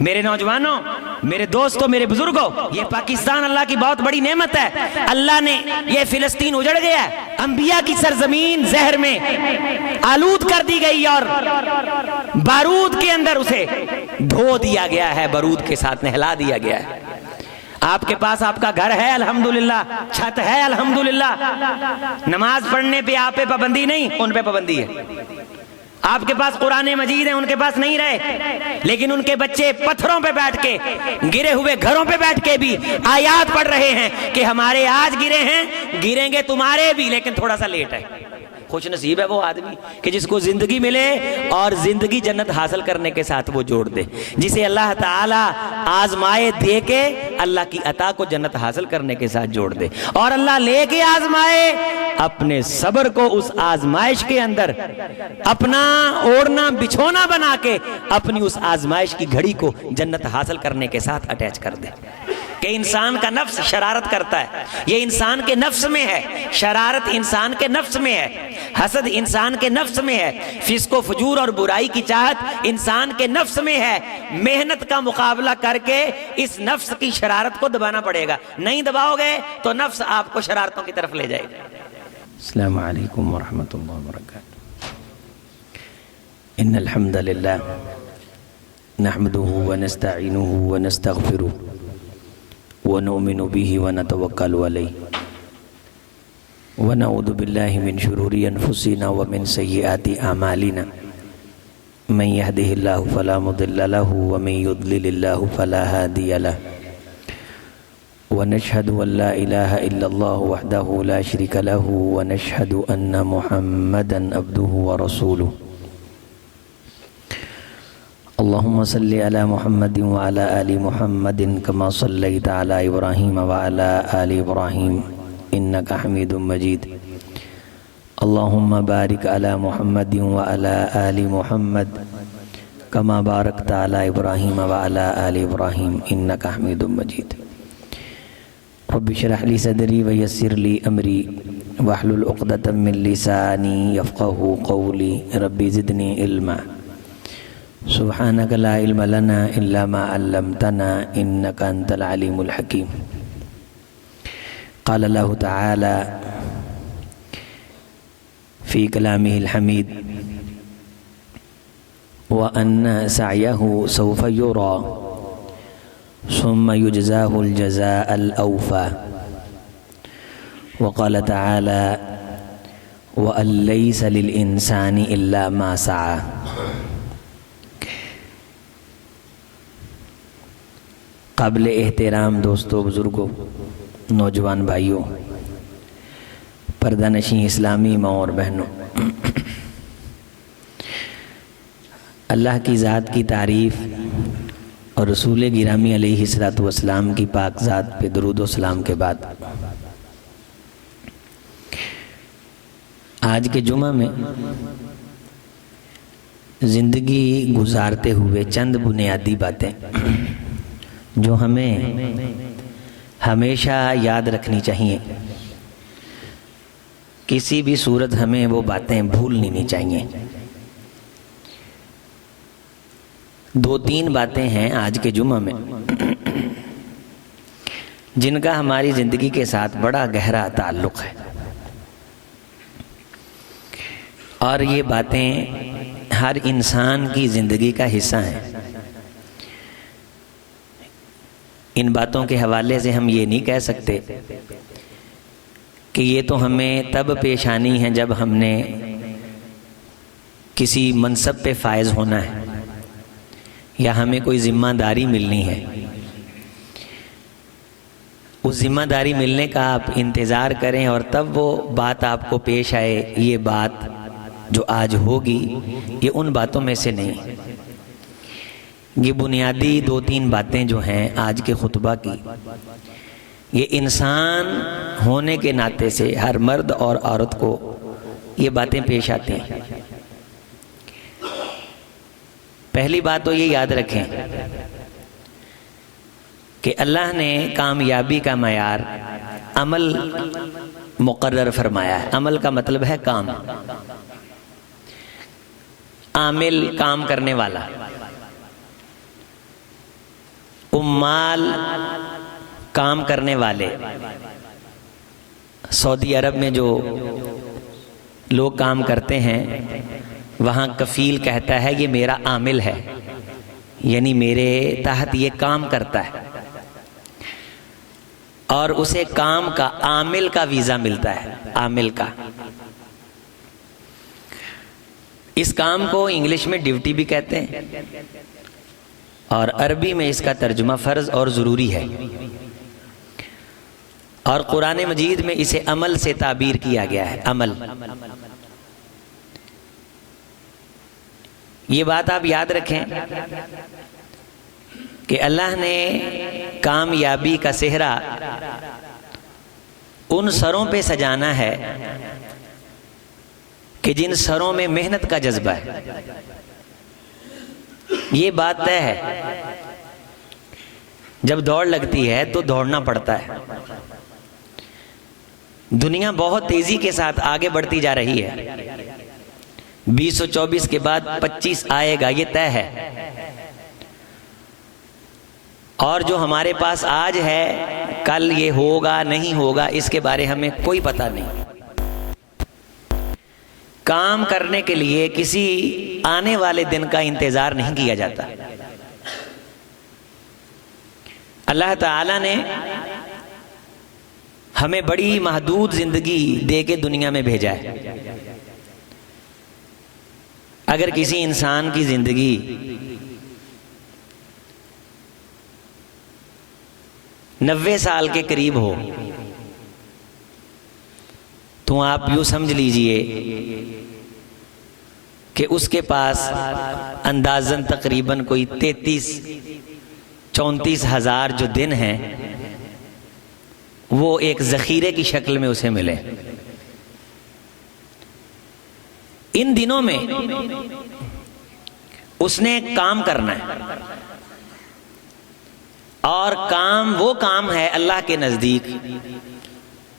میرے نوجوانوں، میرے دوستوں، میرے بزرگوں، یہ پاکستان اللہ کی بہت بڑی نعمت ہے۔ اللہ نے یہ فلسطین اجڑ گیا ہے، انبیاء کی سرزمین زہر میں آلود کر دی گئی اور بارود کے اندر اسے دھو دیا گیا ہے، بارود کے ساتھ نہلا دیا گیا ہے۔ آپ کے پاس آپ کا گھر ہے الحمدللہ، چھت ہے الحمدللہ، نماز پڑھنے پہ آپ پہ پابندی نہیں، ان پہ پابندی ہے۔ آپ کے پاس قرآن مجید ہیں، ان کے پاس نہیں رہے، لیکن ان کے بچے پتھروں پہ بیٹھ کے، گرے ہوئے گھروں پہ بیٹھ کے بھی آیات پڑھ رہے ہیں کہ ہمارے آج گرے ہیں، گریں گے تمہارے بھی، لیکن تھوڑا سا لیٹ ہے۔ خوش نصیب ہے وہ آدمی کہ جس کو زندگی ملے اور زندگی جنت حاصل کرنے کے ساتھ وہ جوڑ دے، جسے اللہ تعالیٰ آزمائے دے کے اللہ کی عطا کو جنت حاصل کرنے کے ساتھ جوڑ دے، اور اللہ لے کے آزمائے اپنے صبر کو اس آزمائش کے اندر اپنا اوڑھنا بچھونا بنا کے اپنی اس آزمائش کی گھڑی کو جنت حاصل کرنے کے ساتھ اٹیچ کر دے۔ کہ انسان کا نفس شرارت کرتا ہے، یہ انسان کے نفس میں ہے، شرارت انسان کے نفس میں ہے، حسد انسان کے نفس میں ہے، فسق و فجور اور برائی کی چاہت انسان کے نفس میں ہے۔ محنت کا مقابلہ کر کے اس نفس کی شرارت کو دبانا پڑے گا، نہیں دباؤ گے تو نفس آپ کو شرارتوں کی طرف لے جائے گا۔ السلام علیکم ورحمۃ اللہ وبرکاتہ۔ ان الحمد للہ نحمده ونستعینه ونستغفره ونؤمن به ونتوکل علیہ ونعوذ باللہ من شرور انفسنا ومن سیئات اعمالنا من يهده الله فلا مضل له ومن يضلل الله فلا هادي له ونشهد ان لا اله الا الله وحده لا شريك له ونشهد ان محمدا عبده ورسوله اللهم صل على محمد وعلى آل محمد كما صليت على إبراهيم وعلى آل إبراهيم إنك حميد مجيد اللهم بارك على محمد وعلى آل محمد كما باركت على إبراهيم وعلى آل إبراهيم إنك حميد مجيد رب اشرح لي صدري ويسر لي أمري واحلل عقدة من لساني يفقهوا قولي رب زدني علما سبحانك لا علم لنا إلا ما علمتنا إنك أنت العليم الحكيم قال الله تعالى في كلامه الحميد وأن سعيه سوف يرى ثم يجزاه الجزاء الأوفى وقال تعالى وأن ليس للإنسان إلا ما سعى۔ قابل احترام دوستو، بزرگوں، نوجوان بھائیوں، پردہ نشین اسلامی ماں اور بہنوں، اللہ کی ذات کی تعریف اور رسول گرامی علیہ السلام کی پاک ذات پہ درود و سلام کے بعد آج کے جمعہ میں زندگی گزارتے ہوئے چند بنیادی باتیں جو ہمیں ہمیشہ یاد رکھنی چاہیے، کسی بھی صورت ہمیں وہ باتیں بھولنی نہیں چاہیے۔ دو تین باتیں ہیں آج کے جمعہ میں جن کا ہماری زندگی کے ساتھ بڑا گہرا تعلق ہے، اور یہ باتیں ہر انسان کی زندگی کا حصہ ہیں۔ ان باتوں کے حوالے سے ہم یہ نہیں کہہ سکتے کہ یہ تو ہمیں تب پیش آنی ہے جب ہم نے کسی منصب پہ فائز ہونا ہے یا ہمیں کوئی ذمہ داری ملنی ہے۔ اس ذمہ داری ملنے کا آپ انتظار کریں اور تب وہ بات آپ کو پیش آئے۔ یہ بات جو آج ہوگی یہ ان باتوں میں سے نہیں۔ یہ بنیادی دو تین باتیں جو ہیں آج کے خطبہ کی، یہ انسان ہونے کے ناطے سے ہر مرد اور عورت کو یہ باتیں پیش آتی ہیں۔ پہلی بات تو یہ یاد رکھیں کہ اللہ نے کامیابی کا معیار عمل مقرر فرمایا ہے۔ عمل کا مطلب ہے کام، عامل کام کرنے والا۔ عمال کام کرنے والے، سعودی عرب میں جو لوگ کام کرتے ہیں وہاں کفیل کہتا ہے یہ میرا عامل ہے، یعنی میرے تحت یہ کام کرتا ہے، اور اسے کام کا عامل کا ویزا ملتا ہے، عامل کا۔ اس کام کو انگلش میں ڈیوٹی بھی کہتے ہیں اور عربی میں اس کا ترجمہ فرض اور ضروری ہے، اور قرآن مجید میں اسے عمل سے تعبیر کیا گیا ہے، عمل۔ یہ بات آپ یاد رکھیں کہ اللہ نے کامیابی کا صحرا ان سروں پہ سجانا ہے کہ جن سروں میں محنت کا جذبہ ہے۔ یہ بات طے ہے، جب دوڑ لگتی ہے تو دوڑنا پڑتا ہے۔ دنیا بہت تیزی کے ساتھ آگے بڑھتی جا رہی ہے، 2024 کے بعد 25 آئے گا، یہ طے ہے، اور جو ہمارے پاس آج ہے کل یہ ہوگا نہیں ہوگا اس کے بارے ہمیں کوئی پتہ نہیں۔ کام کرنے کے لیے کسی آنے والے دن کا انتظار نہیں کیا جاتا۔ اللہ تعالی نے ہمیں بڑی محدود زندگی دے کے دنیا میں بھیجا ہے۔ اگر کسی انسان کی زندگی 90 سال کے قریب ہو تو آپ یوں سمجھ لیجئے کہ اس کے پاس اندازاً تقریباً کوئی 33-34 ہزار جو دن ہیں وہ ایک ذخیرے کی شکل میں اسے ملے۔ ان دنوں میں اس نے کام کرنا ہے، اور کام وہ کام ہے اللہ کے نزدیک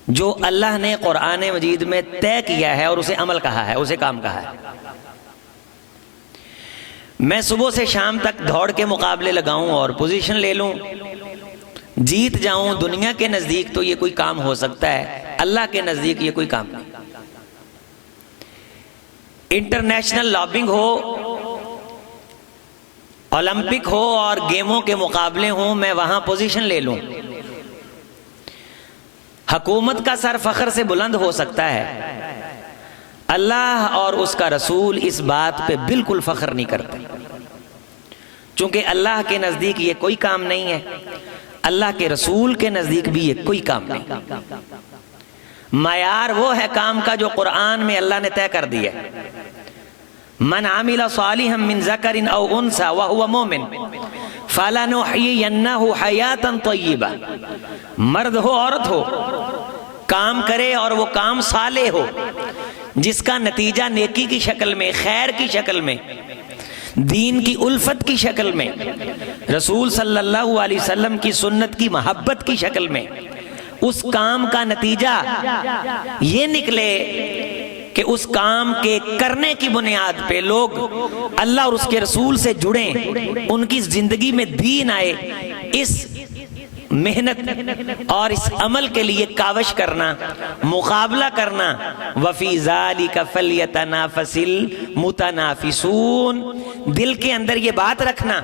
جو اللہ نے قرآن مجید میں طے کیا ہے اور اسے عمل کہا ہے، اسے کام کہا ہے۔ میں صبح سے شام تک دوڑ کے مقابلے لگاؤں اور پوزیشن لے لوں، جیت جاؤں، دنیا کے نزدیک تو یہ کوئی کام ہو سکتا ہے، اللہ کے نزدیک یہ کوئی کام نہیں۔ انٹرنیشنل لابنگ ہو، اولمپک ہو اور گیموں کے مقابلے ہوں، میں وہاں پوزیشن لے لوں، حکومت کا سر فخر سے بلند ہو سکتا ہے، اللہ اور اس کا رسول اس بات پہ بالکل فخر نہیں کرتے، چونکہ اللہ کے نزدیک یہ کوئی کام نہیں ہے، اللہ کے رسول کے نزدیک بھی یہ کوئی کام نہیں۔ معیار وہ ہے کام کا جو قرآن میں اللہ نے طے کر دیا ہے، من عمل صالحا من ذکر او انثى وهو مؤمن فلنحيينه حیاتا طیبہ، مرد ہو عورت ہو، کام کرے اور وہ کام صالح ہو جس کا نتیجہ نیکی کی شکل میں، خیر کی شکل میں، دین کی الفت کی شکل میں، رسول صلی اللہ علیہ وسلم کی سنت کی محبت کی شکل میں، اس کام کا نتیجہ یہ نکلے کہ اس کام کے کرنے کی بنیاد پہ لوگ اللہ اور اس کے رسول سے جڑیں، ان کی زندگی میں دین آئے، اس محنت اور اس عمل کے لیے کاوش کرنا، مقابلہ کرنا۔ وَفِي ذَلِكَ فَلْيَتَنَافَسِ الْمُتَنَافِسُونَ، دل کے اندر یہ بات رکھنا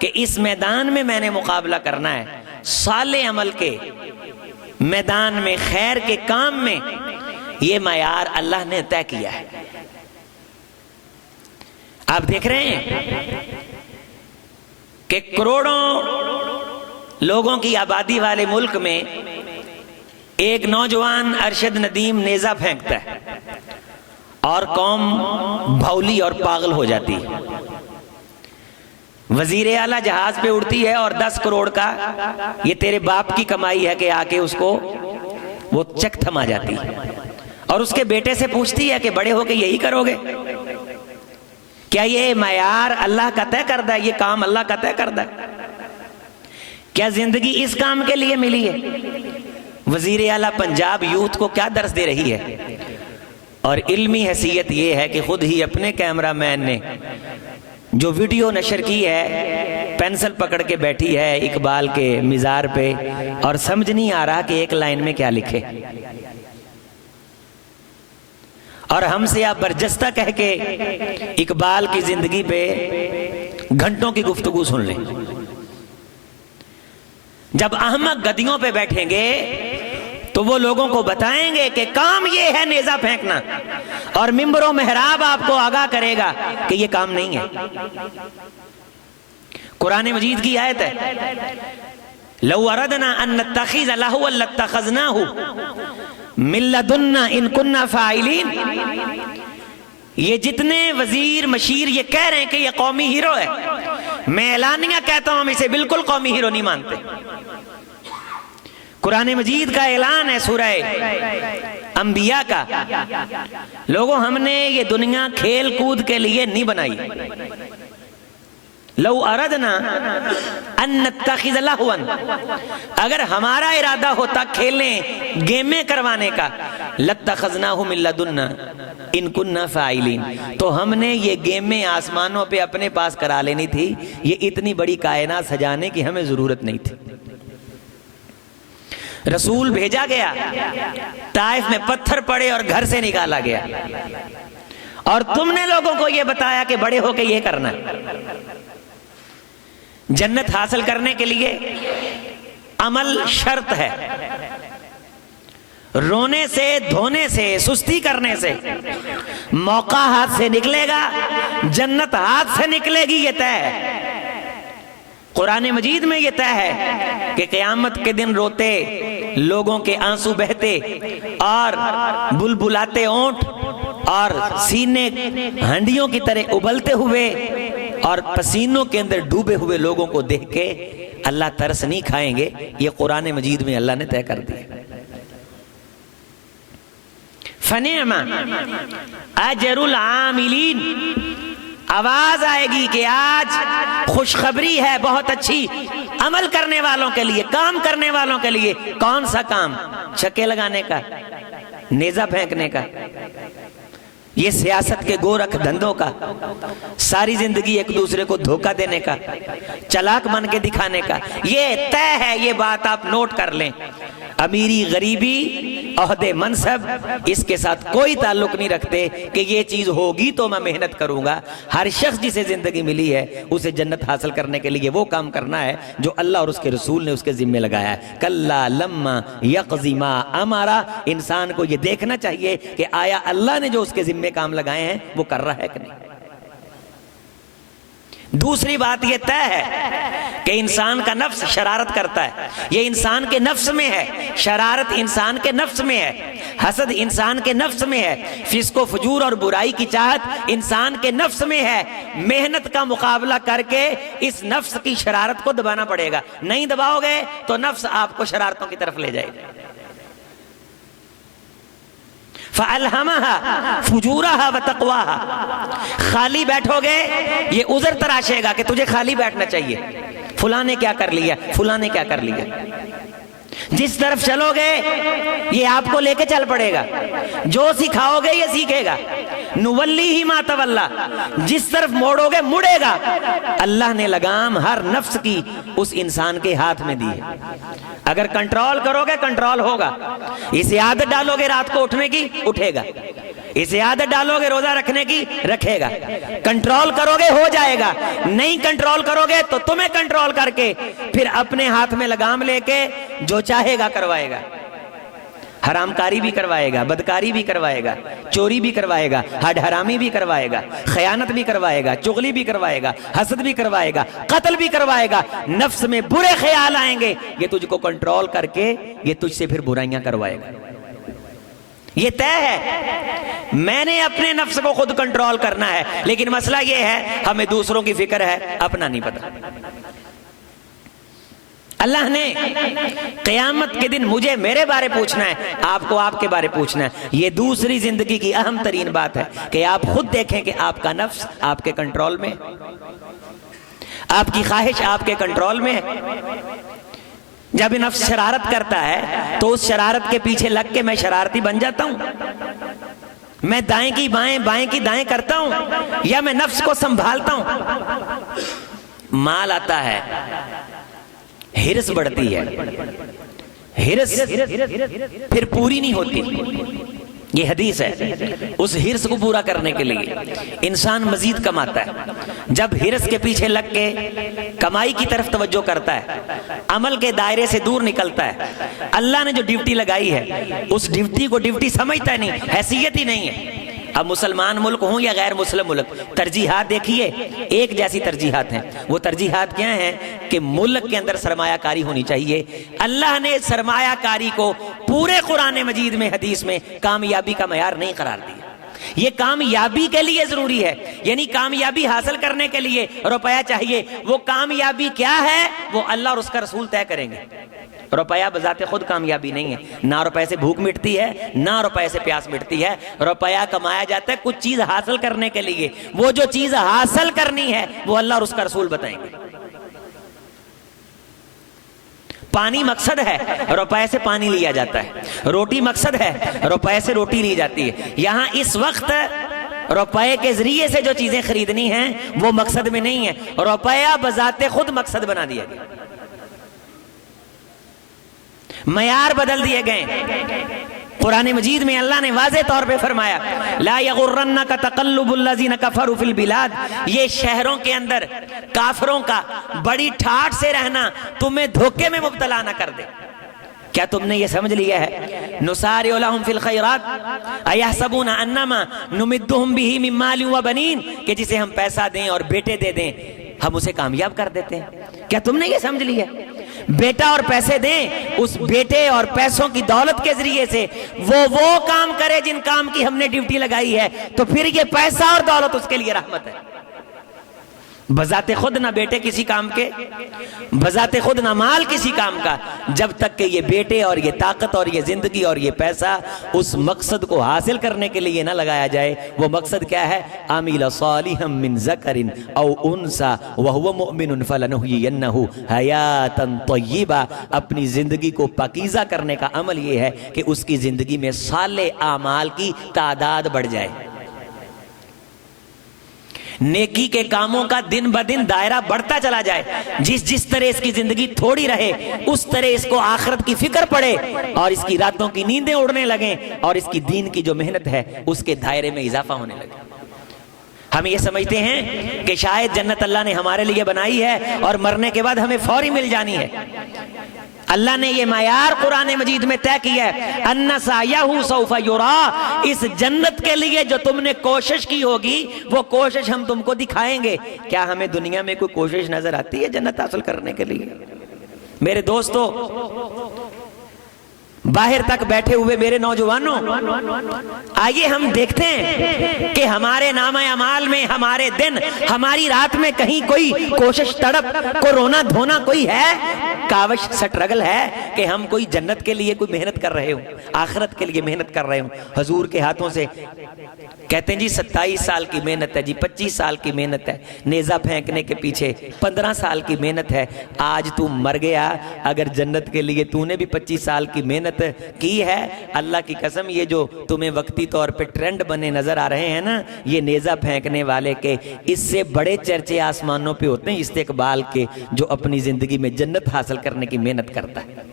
کہ اس میدان میں میں نے مقابلہ کرنا ہے، صالح عمل کے میدان میں، خیر کے کام میں، یہ معیار اللہ نے طے کیا ہے۔ آپ دیکھ رہے ہیں کہ کروڑوں لوگوں کی آبادی والے ملک میں ایک نوجوان ارشد ندیم نیزہ پھینکتا ہے اور قوم بھولی اور پاگل ہو جاتی ہے۔ وزیر اعلیٰ جہاز پہ اڑتی ہے اور 10 کروڑ کا یہ تیرے باپ کی کمائی ہے کہ آ کے اس کو وہ چک تھما جاتی ہے، اور اس کے بیٹے سے پوچھتی ہے کہ بڑے ہو کے یہی کرو گے؟ کیا یہ معیار اللہ کا طے کردہ ہے؟ یہ کام اللہ کا طے کردہ ہے؟ کیا زندگی اس کام کے لیے ملی ہے؟ وزیر اعلیٰ پنجاب یوتھ کو کیا درس دے رہی ہے؟ اور علمی حیثیت یہ ہے کہ خود ہی اپنے کیمرہ مین نے جو ویڈیو نشر کی ہے، پینسل پکڑ کے بیٹھی ہے اقبال کے مزار پہ اور سمجھ نہیں آ رہا کہ ایک لائن میں کیا لکھے، اور ہم سے آپ برجستہ کہہ کے اقبال کی زندگی پہ گھنٹوں کی گفتگو سن لیں۔ جب احمق گدیوں پہ بیٹھیں گے تو وہ لوگوں کو بتائیں گے کہ کام یہ ہے نیزہ پھینکنا، اور ممبر و محراب آپ کو آگاہ کرے گا کہ یہ کام نہیں ہے۔ قرآن مجید کی آیت ہے، لو اردنا ان نتخذ لہوا لاتخذناہ من لدنا ان كنا فاعلین۔ یہ جتنے وزیر مشیر یہ کہہ رہے ہیں کہ یہ قومی ہیرو ہے، میں اعلانیہ کہتا ہوں ہم اسے بالکل قومی ہیرو نہیں مانتے۔ قرآن مجید کا اعلان ہے سورہ انبیاء کا، لوگوں ہم نے یہ دنیا کھیل کود کے لیے نہیں بنائی۔ لو اردنا ان نتخذ لہوا، اگر ہمارا ارادہ ہوتا کھیلیں گیمیں کروانے کا، لاتخذناہ من لدنا ان كنا فاعلین، تو ہم نے یہ گیمیں آسمانوں پہ اپنے پاس کرا لینی تھی، یہ اتنی بڑی کائنات سجانے کی ہمیں ضرورت نہیں تھی۔ رسول بھیجا گیا، طائف میں پتھر پڑے اور گھر سے نکالا گیا، اور تم نے لوگوں کو یہ بتایا کہ بڑے ہو کے یہ کرنا ہے۔ جنت حاصل کرنے کے لیے عمل شرط ہے، رونے سے، دھونے سے، سستی کرنے سے موقع ہاتھ سے نکلے گا، جنت ہاتھ سے نکلے گی، یہ طے ہے۔ قرآن مجید میں یہ طے ہے کہ قیامت کے دن روتے لوگوں کے آنسو بہتے اور بلبلاتے اونٹ اور سینے ہنڈیوں کی طرح ابلتے ہوئے اور پسینوں کے اندر ڈوبے ہوئے لوگوں کو دیکھ کے اللہ ترس نہیں کھائیں گے، یہ قرآن مجید میں اللہ نے طے کر دیا۔ فنعم اجر العاملین، آواز آئے گی کہ آج خوشخبری ہے بہت اچھی عمل کرنے والوں کے لیے، کام کرنے والوں کے لیے۔ کون سا کام؟ چھکے لگانے کا، نیزہ پھینکنے کا، یہ سیاست کے گورکھ دھندوں کا، ساری زندگی ایک دوسرے کو دھوکہ دینے کا، چلاک بن کے دکھانے کا، یہ طے ہے۔ یہ بات آپ نوٹ کر لیں، امیری غریبی عہدے منصب اس کے ساتھ کوئی تعلق نہیں رکھتے کہ یہ چیز ہوگی تو میں محنت کروں گا۔ ہر شخص جسے زندگی ملی ہے اسے جنت حاصل کرنے کے لیے وہ کام کرنا ہے جو اللہ اور اس کے رسول نے اس کے ذمہ لگایا ہے۔ کلا لما یقضی ما امرا، انسان کو یہ دیکھنا چاہیے کہ آیا اللہ نے جو اس کے ذمہ کام لگائے ہیں وہ کر رہا ہے کہ نہیں۔ دوسری بات یہ طے ہے کہ انسان کا نفس شرارت کرتا ہے، یہ انسان کے نفس میں ہے، شرارت انسان کے نفس میں ہے، حسد انسان کے نفس میں ہے، فسق و فجور اور برائی کی چاہت انسان کے نفس میں ہے۔ محنت کا مقابلہ کر کے اس نفس کی شرارت کو دبانا پڑے گا، نہیں دباؤ گے تو نفس آپ کو شرارتوں کی طرف لے جائے گا۔ فَأَلْهَمَهَا فُجُورَهَا وَتَقْوَاهَا، خالی بیٹھو گے یہ عذر تراشے گا کہ تجھے خالی بیٹھنا چاہیے، فلاں نے کیا کر لیا، فلاں نے کیا کر لیا۔ جس طرف چلو گے یہ آپ کو لے کے چل پڑے گا، جو سکھاؤ گے یہ سیکھے گا۔ نُوَلِّهِ مَا تَوَلَّى، جس طرف موڑو گے مڑے گا۔ اللہ نے لگام ہر نفس کی اس انسان کے ہاتھ میں دی ہے، اگر کنٹرول کرو گے کنٹرول ہوگا۔ اسے عادت ڈالو گے رات کو اٹھنے کی، اٹھے گا۔ اسے عادت ڈالو گے روزہ رکھنے کی، رکھے گا۔ کنٹرول کرو گے ہو جائے گا، نہیں کنٹرول کرو گے تو تمہیں کنٹرول کر کے پھر اپنے ہاتھ میں لگام لے کے جو چاہے گا کروائے گا۔ حرام کاری بھی کروائے گا، بدکاری بھی کروائے گا، چوری بھی کروائے گا، ہڈ حرامی بھی کروائے گا، خیانت بھی کروائے گا، چغلی بھی کروائے گا، حسد بھی کروائے گا، قتل بھی کروائے گا۔ نفس میں برے خیال آئیں گے، یہ تجھ کو کنٹرول کر کے یہ تجھ سے پھر برائیاں کروائے گا۔ یہ طے ہے، میں نے اپنے نفس کو خود کنٹرول کرنا ہے، لیکن مسئلہ یہ ہے ہمیں دوسروں کی فکر ہے، اپنا نہیں پتا۔ اللہ نے قیامت کے دن مجھے میرے بارے پوچھنا ہے، آپ کو آپ کے بارے پوچھنا ہے۔ یہ دوسری زندگی کی اہم ترین بات ہے کہ آپ خود دیکھیں کہ آپ کا نفس آپ کے کنٹرول میں ہے، آپ کی خواہش آپ کے کنٹرول میں ہے۔ جب نفس شرارت کرتا ہے تو اس شرارت کے پیچھے لگ کے میں شرارتی بن جاتا ہوں، میں دائیں کی بائیں بائیں کی دائیں کرتا ہوں یا میں نفس کو سنبھالتا ہوں؟ مال آتا ہے، ہرس بڑھتی ہے، ہرس پھر پوری نہیں ہوتی، یہ حدیث ہے۔ اس ہرس کو پورا کرنے کے لیے انسان مزید کماتا ہے۔ جب ہرس کے پیچھے لگ کے کمائی کی طرف توجہ کرتا ہے، عمل کے دائرے سے دور نکلتا ہے، اللہ نے جو ڈیوٹی لگائی ہے اس ڈیوٹی کو ڈیوٹی سمجھتا نہیں، حیثیت ہی نہیں ہے۔ اب مسلمان ملک ہوں یا غیر مسلم ملک، ترجیحات دیکھیے، ایک جیسی ترجیحات ہیں۔ وہ ترجیحات کیا ہیں کہ ملک کے اندر سرمایہ کاری ہونی چاہیے۔ اللہ نے سرمایہ کاری کو پورے قرآن مجید میں، حدیث میں کامیابی کا معیار نہیں قرار دیا۔ یہ کامیابی کے لیے ضروری ہے، یعنی کامیابی حاصل کرنے کے لیے روپیہ چاہیے۔ وہ کامیابی کیا ہے وہ اللہ اور اس کا رسول طے کریں گے۔ روپیہ بذات خود کامیابی نہیں ہے، نہ روپے سے بھوک مٹتی ہے نہ روپے سے پیاس مٹتی ہے۔ روپیہ کمایا جاتا ہے کچھ چیز حاصل کرنے کے لیے، وہ جو چیز حاصل کرنی ہے وہ اللہ اور اس کا رسول بتائیں گے۔ پانی مقصد ہے، روپے سے پانی لیا جاتا ہے۔ روٹی مقصد ہے، روپے سے روٹی لی جاتی ہے۔ یہاں اس وقت روپے کے ذریعے سے جو چیزیں خریدنی ہیں وہ مقصد میں نہیں ہے، روپیہ بذات خود مقصد بنا دیا گیا، معیار بدل دیے گئے۔ قرآن مجید میں اللہ نے واضح طور پہ فرمایا لا یغرنک تقلب الذین کفروا فی البلاد، یہ شہروں کے اندر کافروں کا بڑی ٹھاٹھ سے رہنا تمہیں دھوکے میں مبتلا نہ کر دے۔ کیا تم نے یہ سمجھ لیا ہے نسارع لہم فی الخیرات ایحسبون انما نمدہم بہ من مال و بنین، کہ جسے ہم پیسہ دیں اور بیٹے دے دیں ہم اسے کامیاب کر دیتے ہیں؟ کیا تم نے یہ سمجھ لیا؟ بیٹا اور پیسے دیں، اس بیٹے اور پیسوں کی دولت کے ذریعے سے وہ کام کرے جن کام کی ہم نے ڈیوٹی لگائی ہے، تو پھر یہ پیسہ اور دولت اس کے لیے رحمت ہے۔ بذات خود نہ بیٹے کسی کام کے، بذات خود نہ مال کسی کام کا، جب تک کہ یہ بیٹے اور یہ طاقت اور یہ زندگی اور یہ پیسہ اس مقصد کو حاصل کرنے کے لیے نہ لگایا جائے۔ وہ مقصد کیا ہے؟ عامل صالحا من ذکر او انثى وهو مؤمن فلنحيينه حیاتا طیبہ، اپنی زندگی کو پاکیزہ کرنے کا عمل یہ ہے کہ اس کی زندگی میں صالح اعمال کی تعداد بڑھ جائے، نیکی کے کاموں کا دن بدن دائرہ بڑھتا چلا جائے۔ جس طرح اس کی زندگی تھوڑی رہے اس طرح اس کو آخرت کی فکر پڑے اور اس کی راتوں کی نیندیں اڑنے لگیں اور اس کی دین کی جو محنت ہے اس کے دائرے میں اضافہ ہونے لگے۔ ہم یہ سمجھتے ہیں کہ شاید جنت اللہ نے ہمارے لیے بنائی ہے اور مرنے کے بعد ہمیں فوری مل جانی ہے۔ اللہ نے یہ معیار قرآن مجید میں طے کیا ہے، ان سعیہ سوف یری، اس جنت کے لیے جو تم نے کوشش کی ہوگی وہ کوشش ہم تم کو دکھائیں گے۔ کیا ہمیں دنیا میں کوئی کوشش نظر آتی ہے جنت حاصل کرنے کے لیے؟ میرے دوستو، باہر تک بیٹھے ہوئے میرے نوجوانوں، آئیے ہم دیکھتے ہیں کہ ہمارے نامہ اعمال میں، ہمارے دن، ہماری رات میں کہیں کوئی کوشش، تڑپ، کو رونا دھونا کوئی ہے؟ کاوش سٹرگل ہے کہ ہم کوئی جنت کے لیے کوئی محنت کر رہے ہوں، آخرت کے لیے محنت کر رہے ہوں۔ حضور کے ہاتھوں سے کہتے ہیں جی 27 سال کی محنت ہے، جی 25 سال کی محنت ہے، نیزہ پھینکنے کے پیچھے 15 سال کی محنت ہے۔ آج تو مر گیا، اگر جنت کے لیے تو نے بھی 25 سال کی محنت کی ہے، اللہ کی قسم یہ جو تمہیں وقتی طور پہ ٹرینڈ بنے نظر آ رہے ہیں نا، یہ نیزہ پھینکنے والے کے اس سے بڑے چرچے آسمانوں پہ ہوتے ہیں استقبال کے، جو اپنی زندگی میں جنت حاصل کرنے کی محنت کرتا ہے۔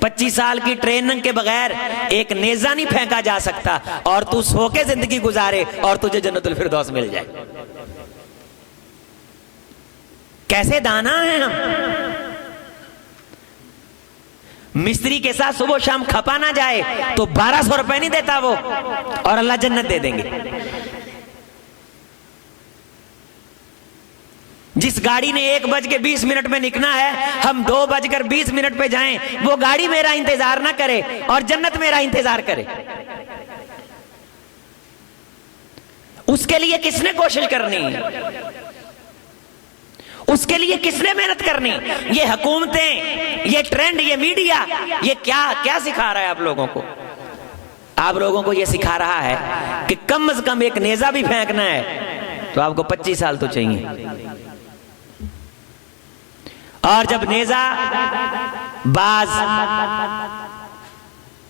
25 سال کی ٹریننگ کے بغیر ایک نیزہ نہیں پھینکا جا سکتا، اور تو سو کے زندگی گزارے اور تجھے جنت الفردوس مل جائے۔ کیسے دانا ہیں ہم؟ مستری کے ساتھ صبح شام کھپا نہ جائے تو 1200 روپے نہیں دیتا وہ، اور اللہ جنت دے دیں گے۔ جس گاڑی نے 1:20 میں نکنا ہے، ہم 2:20 پہ جائیں، وہ گاڑی میرا انتظار نہ کرے اور جنت میرا انتظار کرے۔ اس کے لیے کس نے کوشش کرنی ہے؟ اس کے لیے کس نے محنت کرنی؟ یہ حکومتیں، یہ ٹرینڈ، یہ میڈیا، یہ کیا سکھا رہا ہے آپ لوگوں کو؟ آپ لوگوں کو یہ سکھا رہا ہے کہ کم از کم ایک نیزہ بھی پھینکنا ہے تو آپ کو 25 سال تو چاہیے، اور جب نیزہ باز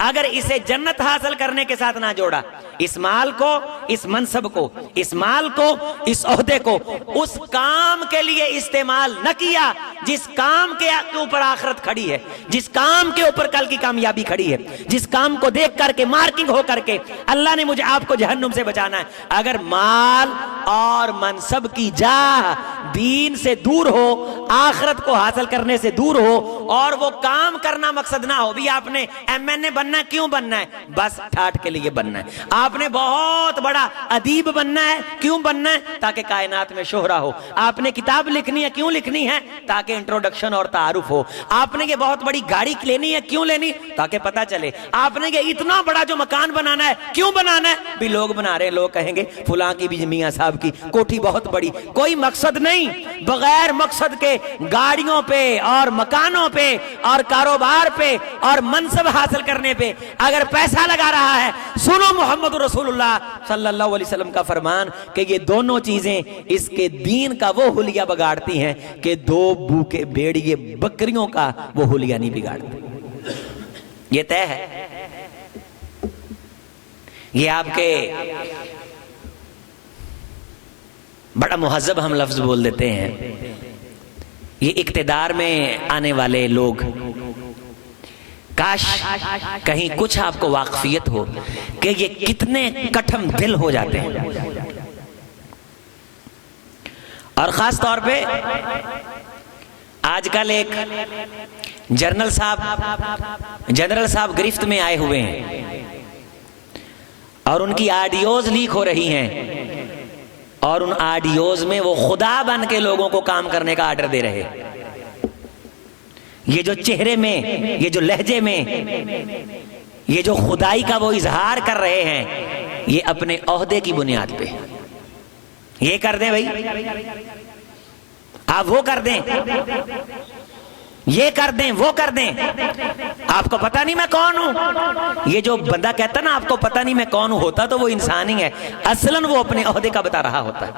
اگر اسے جنت حاصل کرنے کے ساتھ نہ جوڑا، اس مال کو، اس منصب کو، اس مال کو، اس عہدے کو اس کام کے لیے استعمال نہ کیا جس کام کے اوپر آخرت کھڑی ہے، جس کام کے اوپر کل کی کامیابی کھڑی ہے، جس کام کو دیکھ کر کے مارکنگ ہو کر کے اللہ نے مجھے آپ کو جہنم سے بچانا ہے، اگر مال اور منصب کی جاہ دین سے دور ہو، آخرت کو حاصل کرنے سے دور ہو، اور وہ کام کرنا مقصد نہ ہو، بھی آپ نے MNA بننا ہے، کیوں بننا ہے؟ بس ٹھاٹ کے لیے بننا ہے۔ آپ نے بہت بڑا ادیب بننا ہے، کیوں بننا ہے؟ تاکہ کائنات میں شہرہ ہو۔ آپ نے کتاب لکھنی ہے، کیوں لکھنی ہے؟ تاکہ انٹروڈکشن اور تعارف ہو۔ آپ نے یہ بہت بڑی گاڑی لینی ہے، کیوں لینی؟ تاکہ پتہ چلے۔ آپ نے یہ اتنا بڑا جو مکان بنانا ہے، کیوں بنانا ہے؟ بھی لوگ بنا رہے ہیں، لوگ کہیں گے فلاں کی بھی میاں صاحب کی کوٹھی بہت بڑی، کوئی مقصد نہیں۔ بغیر مقصد کے گاڑیوں پہ اور مکانوں پہ اور کاروبار پہ اور منصب حاصل کرنے پہ اگر پیسہ لگا رہا ہے، سنو محمد رسول اللہ صلی اللہ علیہ وسلم کا فرمان کہ یہ دونوں چیزیں اس کے دین کا وہ حلیہ بگاڑتی ہیں کہ دو بھوکے بھیڑیے بکریوں کا وہ حلیہ نہیں بگاڑتی۔ یہ طے ہے۔ یہ آپ کے بڑا مہذب ہم لفظ بول دیتے ہیں، یہ اقتدار میں آنے والے لوگ، کاش کہیں کچھ آپ کو واقفیت ہو کہ یہ کتنے کٹھم دل ہو جاتے ہیں۔ اور خاص طور پہ آج کل ایک جنرل صاحب گرفت میں آئے ہوئے ہیں اور ان کی آڈیوز لیک ہو رہی ہیں، اور ان آڈیوز میں وہ خدا بن کے لوگوں کو کام کرنے کا آرڈر دے رہے۔ یہ جو چہرے میں، یہ جو لہجے میں، یہ جو خدائی کا وہ اظہار کر رہے ہیں، یہ اپنے عہدے کی بنیاد پہ۔ یہ کر دیں بھائی، آپ وہ کر دیں، یہ کر دیں، وہ کر دیں، آپ کو پتہ نہیں میں کون ہوں۔ یہ جو بندہ کہتا نا آپ کو پتہ نہیں میں کون ہوں، ہوتا تو وہ انسان ہی ہے، اصلاً وہ اپنے عہدے کا بتا رہا ہوتا ہے۔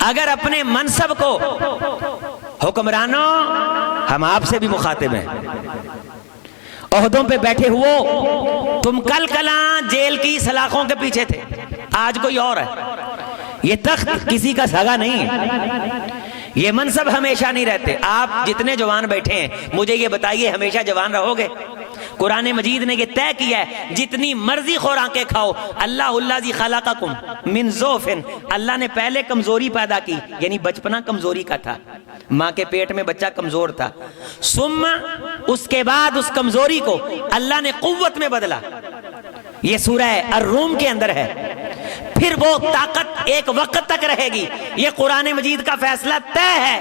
اگر اپنے منصب کو، حکمرانوں ہم آپ سے بھی مخاطب ہیں، عہدوں پہ بیٹھے ہو، تم کل کلاں جیل کی سلاخوں کے پیچھے تھے، آج کوئی اور ہے۔ یہ تخت کسی کا سگا نہیں ہے، یہ منصب ہمیشہ نہیں رہتے۔ آپ جتنے جوان بیٹھے ہیں مجھے یہ بتائیے ہمیشہ جوان رہو گے؟ قرآن مجید نے یہ طے کیا ہے جتنی مرضی خوراکیں کھاؤ، اللہ الذی خلقکم من ضعف، اللہ نے پہلے کمزوری پیدا کی، یعنی بچپنا کمزوری کا تھا، ماں کے پیٹ میں بچہ کمزور تھا، ثم اس کے بعد اس کمزوری کو اللہ نے قوت میں بدلا، یہ سورہ الروم کے اندر ہے، پھر وہ طاقت ایک وقت تک رہے گی، یہ قرآن مجید کا فیصلہ طے ہے،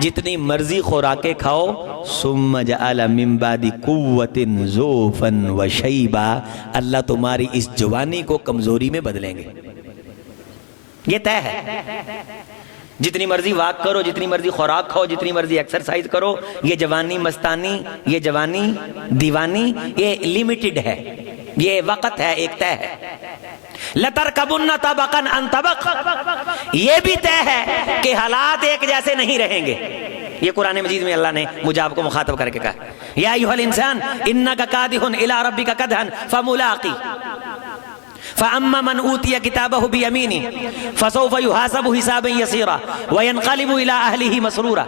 جتنی مرضی خوراکیں کھاؤ، ثم جعل من بعد قوت ضعفا وشیبا، اللہ تمہاری اس جوانی کو کمزوری میں بدلیں گے، یہ طے ہے۔ جتنی مرضی واک کرو، جتنی مرضی خوراک کھاؤ، جتنی مرضی ایکسرسائز کرو، یہ جوانی مستانی، یہ جوانی دیوانی، یہ لیمیٹڈ ہے، یہ وقت ہے، ایک طے ہے۔ لَتَرْكَبُنَّ طَبَقًا عَنْ طَبَقٍ، یہ بھی طے ہے کہ حالات ایک جیسے نہیں رہیں گے، یہ قرآن مجید میں اللہ نے مجھے آپ کو مخاطب کر کے کہا، یا ایھا الانسان انک کادح الی ربک کدحا فملاقی فاما من اوتی کتابہ بیمینہ فسوف یحاسب حسابا یسیرا وینقلب الی اہلہ مسرورا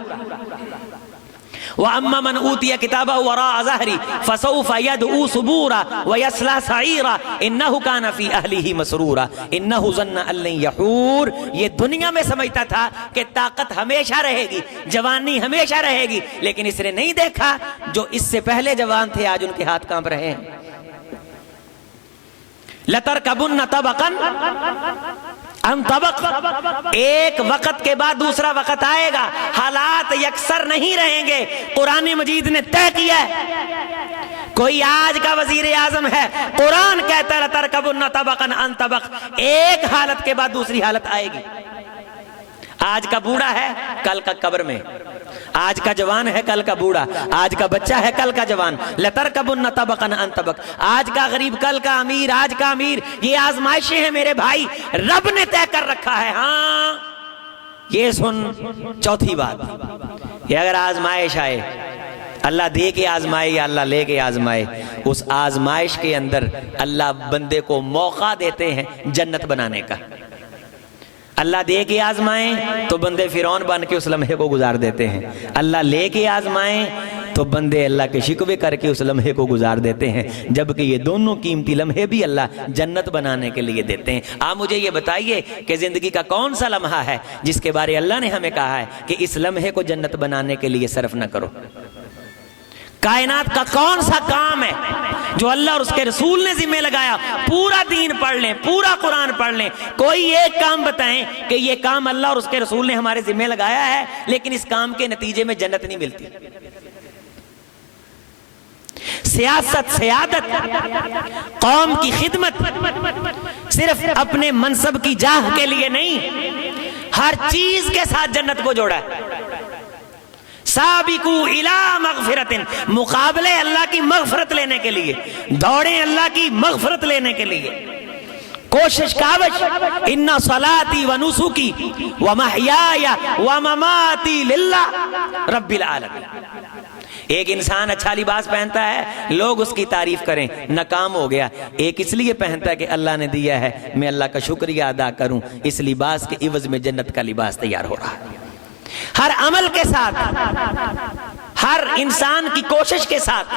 وَأَمَّا مَنْ أُوتِيَ كِتَابَهُ وَرَاءَ ظَهْرِهِ فَسَوْفَ يَدْعُو ثُبُورًا وَيَصْلَىٰ سَعِيرًا إِنَّهُ كَانَ فِي أَهْلِهِ مَسْرُورًا إِنَّهُ ظَنَّ أَن لَّن يَحُورَ، یہ دنیا میں سمجھتا تھا کہ طاقت ہمیشہ رہے گی، جوانی ہمیشہ رہے گی، لیکن اس نے نہیں دیکھا جو اس سے پہلے جوان تھے آج ان کے ہاتھ کانپ رہے ہیں۔ لَتَرْكَبُنَّ طَبَقًا عن طبق، ایک وقت کے بعد دوسرا وقت آئے گا، حالات یکسر نہیں رہیں گے، قرآن مجید نے طے کیا ہے۔ کوئی آج کا وزیر اعظم ہے، قرآن کہتا ہے لَتَرْكَبُنَّ طَبَقًا عَنْ طَبَقٍ، ایک حالت کے بعد دوسری حالت آئے گی۔ آج کا بوڑھا ہے کل کا قبر میں، آج کا جوان ہے کل کا بوڑھا، آج کا بچہ ہے کل کا جوان، لَتَرْكَبُنَّ طَبَقًا عَنْ طَبَقٍ، آج کا غریب کل کا امیر، آج کا امیر، یہ آزمائشیں ہیں میرے بھائی، رب نے طے کر رکھا ہے۔ ہاں یہ سن چوتھی بات، یہ اگر آزمائش آئے اللہ دے کے آزمائے یا اللہ لے کے آزمائے، اس آزمائش کے اندر اللہ بندے کو موقع دیتے ہیں جنت بنانے کا۔ اللہ دے کے آزمائیں تو بندے فرعون بن کے اس لمحے کو گزار دیتے ہیں، اللہ لے کے آزمائیں تو بندے اللہ کے شکوے کر کے اس لمحے کو گزار دیتے ہیں، جبکہ یہ دونوں قیمتی لمحے بھی اللہ جنت بنانے کے لیے دیتے ہیں۔ آپ مجھے یہ بتائیے کہ زندگی کا کون سا لمحہ ہے جس کے بارے اللہ نے ہمیں کہا ہے کہ اس لمحے کو جنت بنانے کے لیے صرف نہ کرو؟ کائنات کا کون سا کام ہے جو اللہ اور اس کے رسول نے ذمہ لگایا؟ پورا دین پڑھ لیں، پورا قرآن پڑھ لیں، کوئی ایک کام بتائیں کہ یہ کام اللہ اور اس کے رسول نے ہمارے ذمہ لگایا ہے لیکن اس کام کے نتیجے میں جنت نہیں ملتی۔ سیاست، سیادت، قوم کی خدمت صرف اپنے منصب کی جاہ کے لیے نہیں، ہر چیز کے ساتھ جنت کو جوڑا ہے۔ سابقو الی مغفرت، مقابلے اللہ کی مغفرت لینے کے لیے، دوڑیں اللہ کی مغفرت لینے کے لیے، کوشش کاوش۔ ان صلاتی و نسکی و محیای و مماتی للہ رب العالمین۔ ایک انسان اچھا لباس پہنتا ہے، لوگ اس کی تعریف کریں، ناکام ہو گیا۔ ایک اس لیے پہنتا ہے کہ اللہ نے دیا ہے، میں اللہ کا شکریہ ادا کروں، اس لباس کے عوض میں جنت کا لباس تیار ہو رہا ہے۔ ہر عمل کے ساتھ، ہر انسان کی کوشش کے ساتھ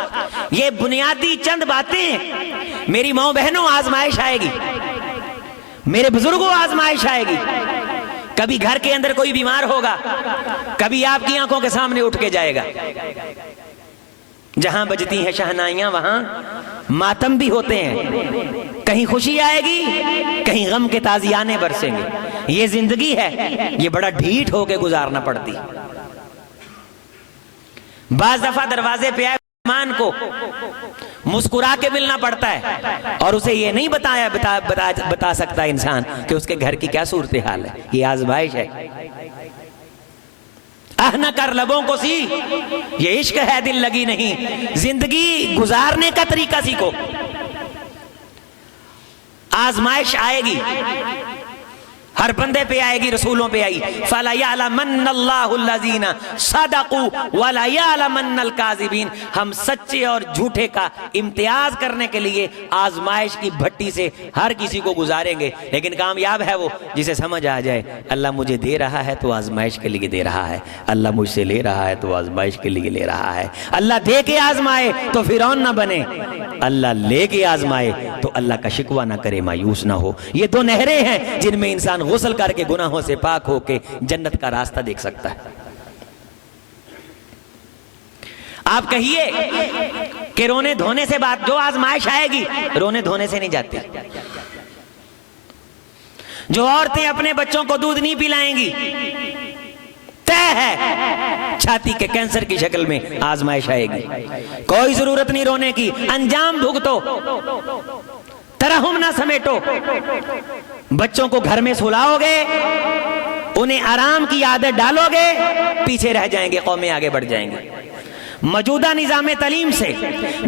یہ بنیادی چند باتیں، میری ماں بہنوں آزمائش آئے گی، میرے بزرگوں آزمائش آئے گی، کبھی گھر کے اندر کوئی بیمار ہوگا، کبھی آپ کی آنکھوں کے سامنے اٹھ کے جائے گا۔ جہاں بجتی ہیں شہنائیاں وہاں ماتم بھی ہوتے ہیں، کہیں خوشی آئے گی، کہیں غم کے تازیانے برسیں گے۔ یہ زندگی ہے، یہ بڑا ڈھیٹ ہو کے گزارنا پڑتی۔ بعض دفعہ دروازے پہ آئے مہمان کو مسکرا کے ملنا پڑتا ہے اور اسے یہ نہیں بتا سکتا انسان کہ اس کے گھر کی کیا صورتحال ہے۔ یہ آزمائش ہے۔ نہ کر لبوں کو سی، یہ عشق ہے دل لگی نہیں۔ زندگی گزارنے کا طریقہ سیکھو۔ آزمائش آئے گی، ہر بندے پہ آئے گی، رسولوں پہ آئی۔ فَلَيَعْلَمَنَّ اللَّهُ الَّذِينَ صَدَقُوا وَلَيَعْلَمَنَّ الْكَاذِبِينَ۔ ہم سچے اور جھوٹے کا امتیاز کرنے کے لیے آزمائش کی بھٹی سے ہر کسی کو گزاریں گے، لیکن کامیاب ہے وہ جسے سمجھ آ جائے اللہ مجھے دے رہا ہے تو آزمائش کے لیے دے رہا ہے، اللہ مجھ سے لے رہا ہے تو آزمائش کے لیے لے رہا ہے۔ اللہ دے کے آزمائے تو فرعون نہ بنے، اللہ لے کے آزمائے تو اللہ کا شکوہ نہ کرے، مایوس نہ ہو۔ یہ دو نہریں ہیں جن میں انسان غسل کر کے گناہوں سے پاک ہو کے جنت کا راستہ دیکھ سکتا ہے۔ آپ کہیے کہ رونے دھونے سے بات، جو آزمائش آئے گی رونے دھونے سے نہیں جاتی۔ جو عورتیں اپنے بچوں کو دودھ نہیں پلائیں گی، طے ہے چھاتی کے کینسر کی شکل میں آزمائش آئے گی۔ کوئی ضرورت نہیں رونے کی، انجام بھگتو، ترحم نہ سمیٹو۔ بچوں کو گھر میں سلاؤ گے، انہیں آرام کی عادت ڈالو گے، پیچھے رہ جائیں گے، قومیں آگے بڑھ جائیں گے۔ موجودہ نظام تعلیم سے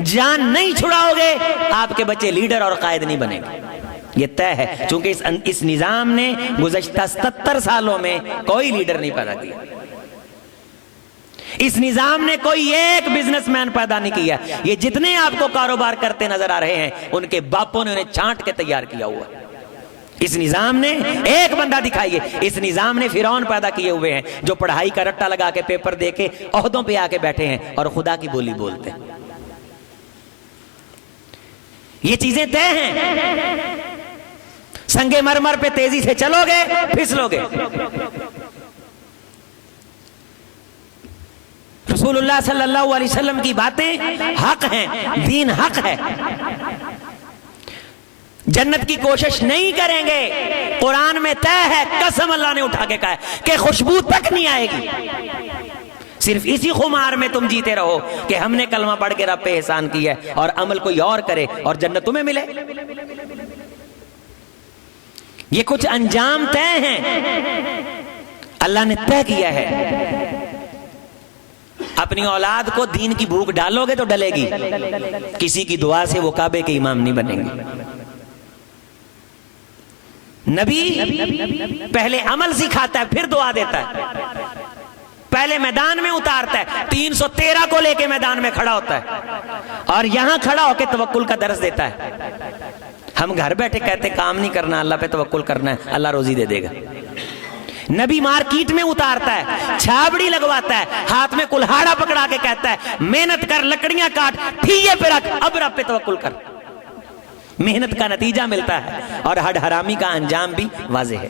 جان نہیں چھڑاؤ گے، آپ کے بچے لیڈر اور قائد نہیں بنیں گے۔ یہ طے ہے، چونکہ اس نظام نے گزشتہ 77 سالوں میں کوئی لیڈر نہیں پیدا کیا، اس نظام نے کوئی ایک بزنس مین پیدا نہیں کیا۔ یہ جتنے آپ کو کاروبار کرتے نظر آ رہے ہیں ان کے باپوں نے انہیں چھانٹ کے تیار کیا ہوا۔ اس نظام نے ایک بندہ دکھائیے، اس نظام نے فرعون پیدا کیے ہوئے ہیں جو پڑھائی کا رٹا لگا کے پیپر دے کے عہدوں پہ آ کے بیٹھے ہیں اور خدا کی بولی بولتے ہیں۔ یہ چیزیں طے ہیں۔ سنگے مرمر پہ تیزی سے چلو گے پھسلو گے۔ رسول اللہ صلی اللہ علیہ وسلم کی باتیں حق ہیں، دین حق ہے۔ جنت کی کوشش نہیں کریں گے، قرآن میں طے ہے، قسم اللہ نے اٹھا کے کہا ہے کہ خوشبو تک نہیں آئے گی۔ صرف اسی خمار میں تم جیتے رہو کہ ہم نے کلمہ پڑھ کے رب پہ احسان کیا ہے اور عمل کوئی اور کرے اور جنت تمہیں ملے۔ یہ کچھ انجام طے ہیں، اللہ نے طے کیا ہے۔ اپنی اولاد کو دین کی بھوک ڈالو گے تو ڈلے گی، کسی کی دعا سے وہ کعبے کے امام نہیں بنیں گے۔ نبی پہلے عمل سکھاتا ہے پھر دعا دیتا ہے، پہلے میدان میں اتارتا ہے، 313 کو لے کے میدان میں کھڑا ہوتا ہے اور یہاں کھڑا ہو کے توکل کا درس دیتا ہے۔ ہم گھر بیٹھے کہتے کام نہیں کرنا، اللہ پہ توکل کرنا ہے، اللہ روزی دے دے گا۔ نبی مارکیٹ میں اتارتا ہے، چھابڑی لگواتا ہے، ہاتھ میں کلہاڑا پکڑا کے کہتا ہے محنت کر، لکڑیاں کاٹ، ٹھیے پہ رکھ، اب رب پہ توکل کر۔ محنت کا نتیجہ ملتا ہے اور ہڈ حرامی کا انجام بھی واضح ہے۔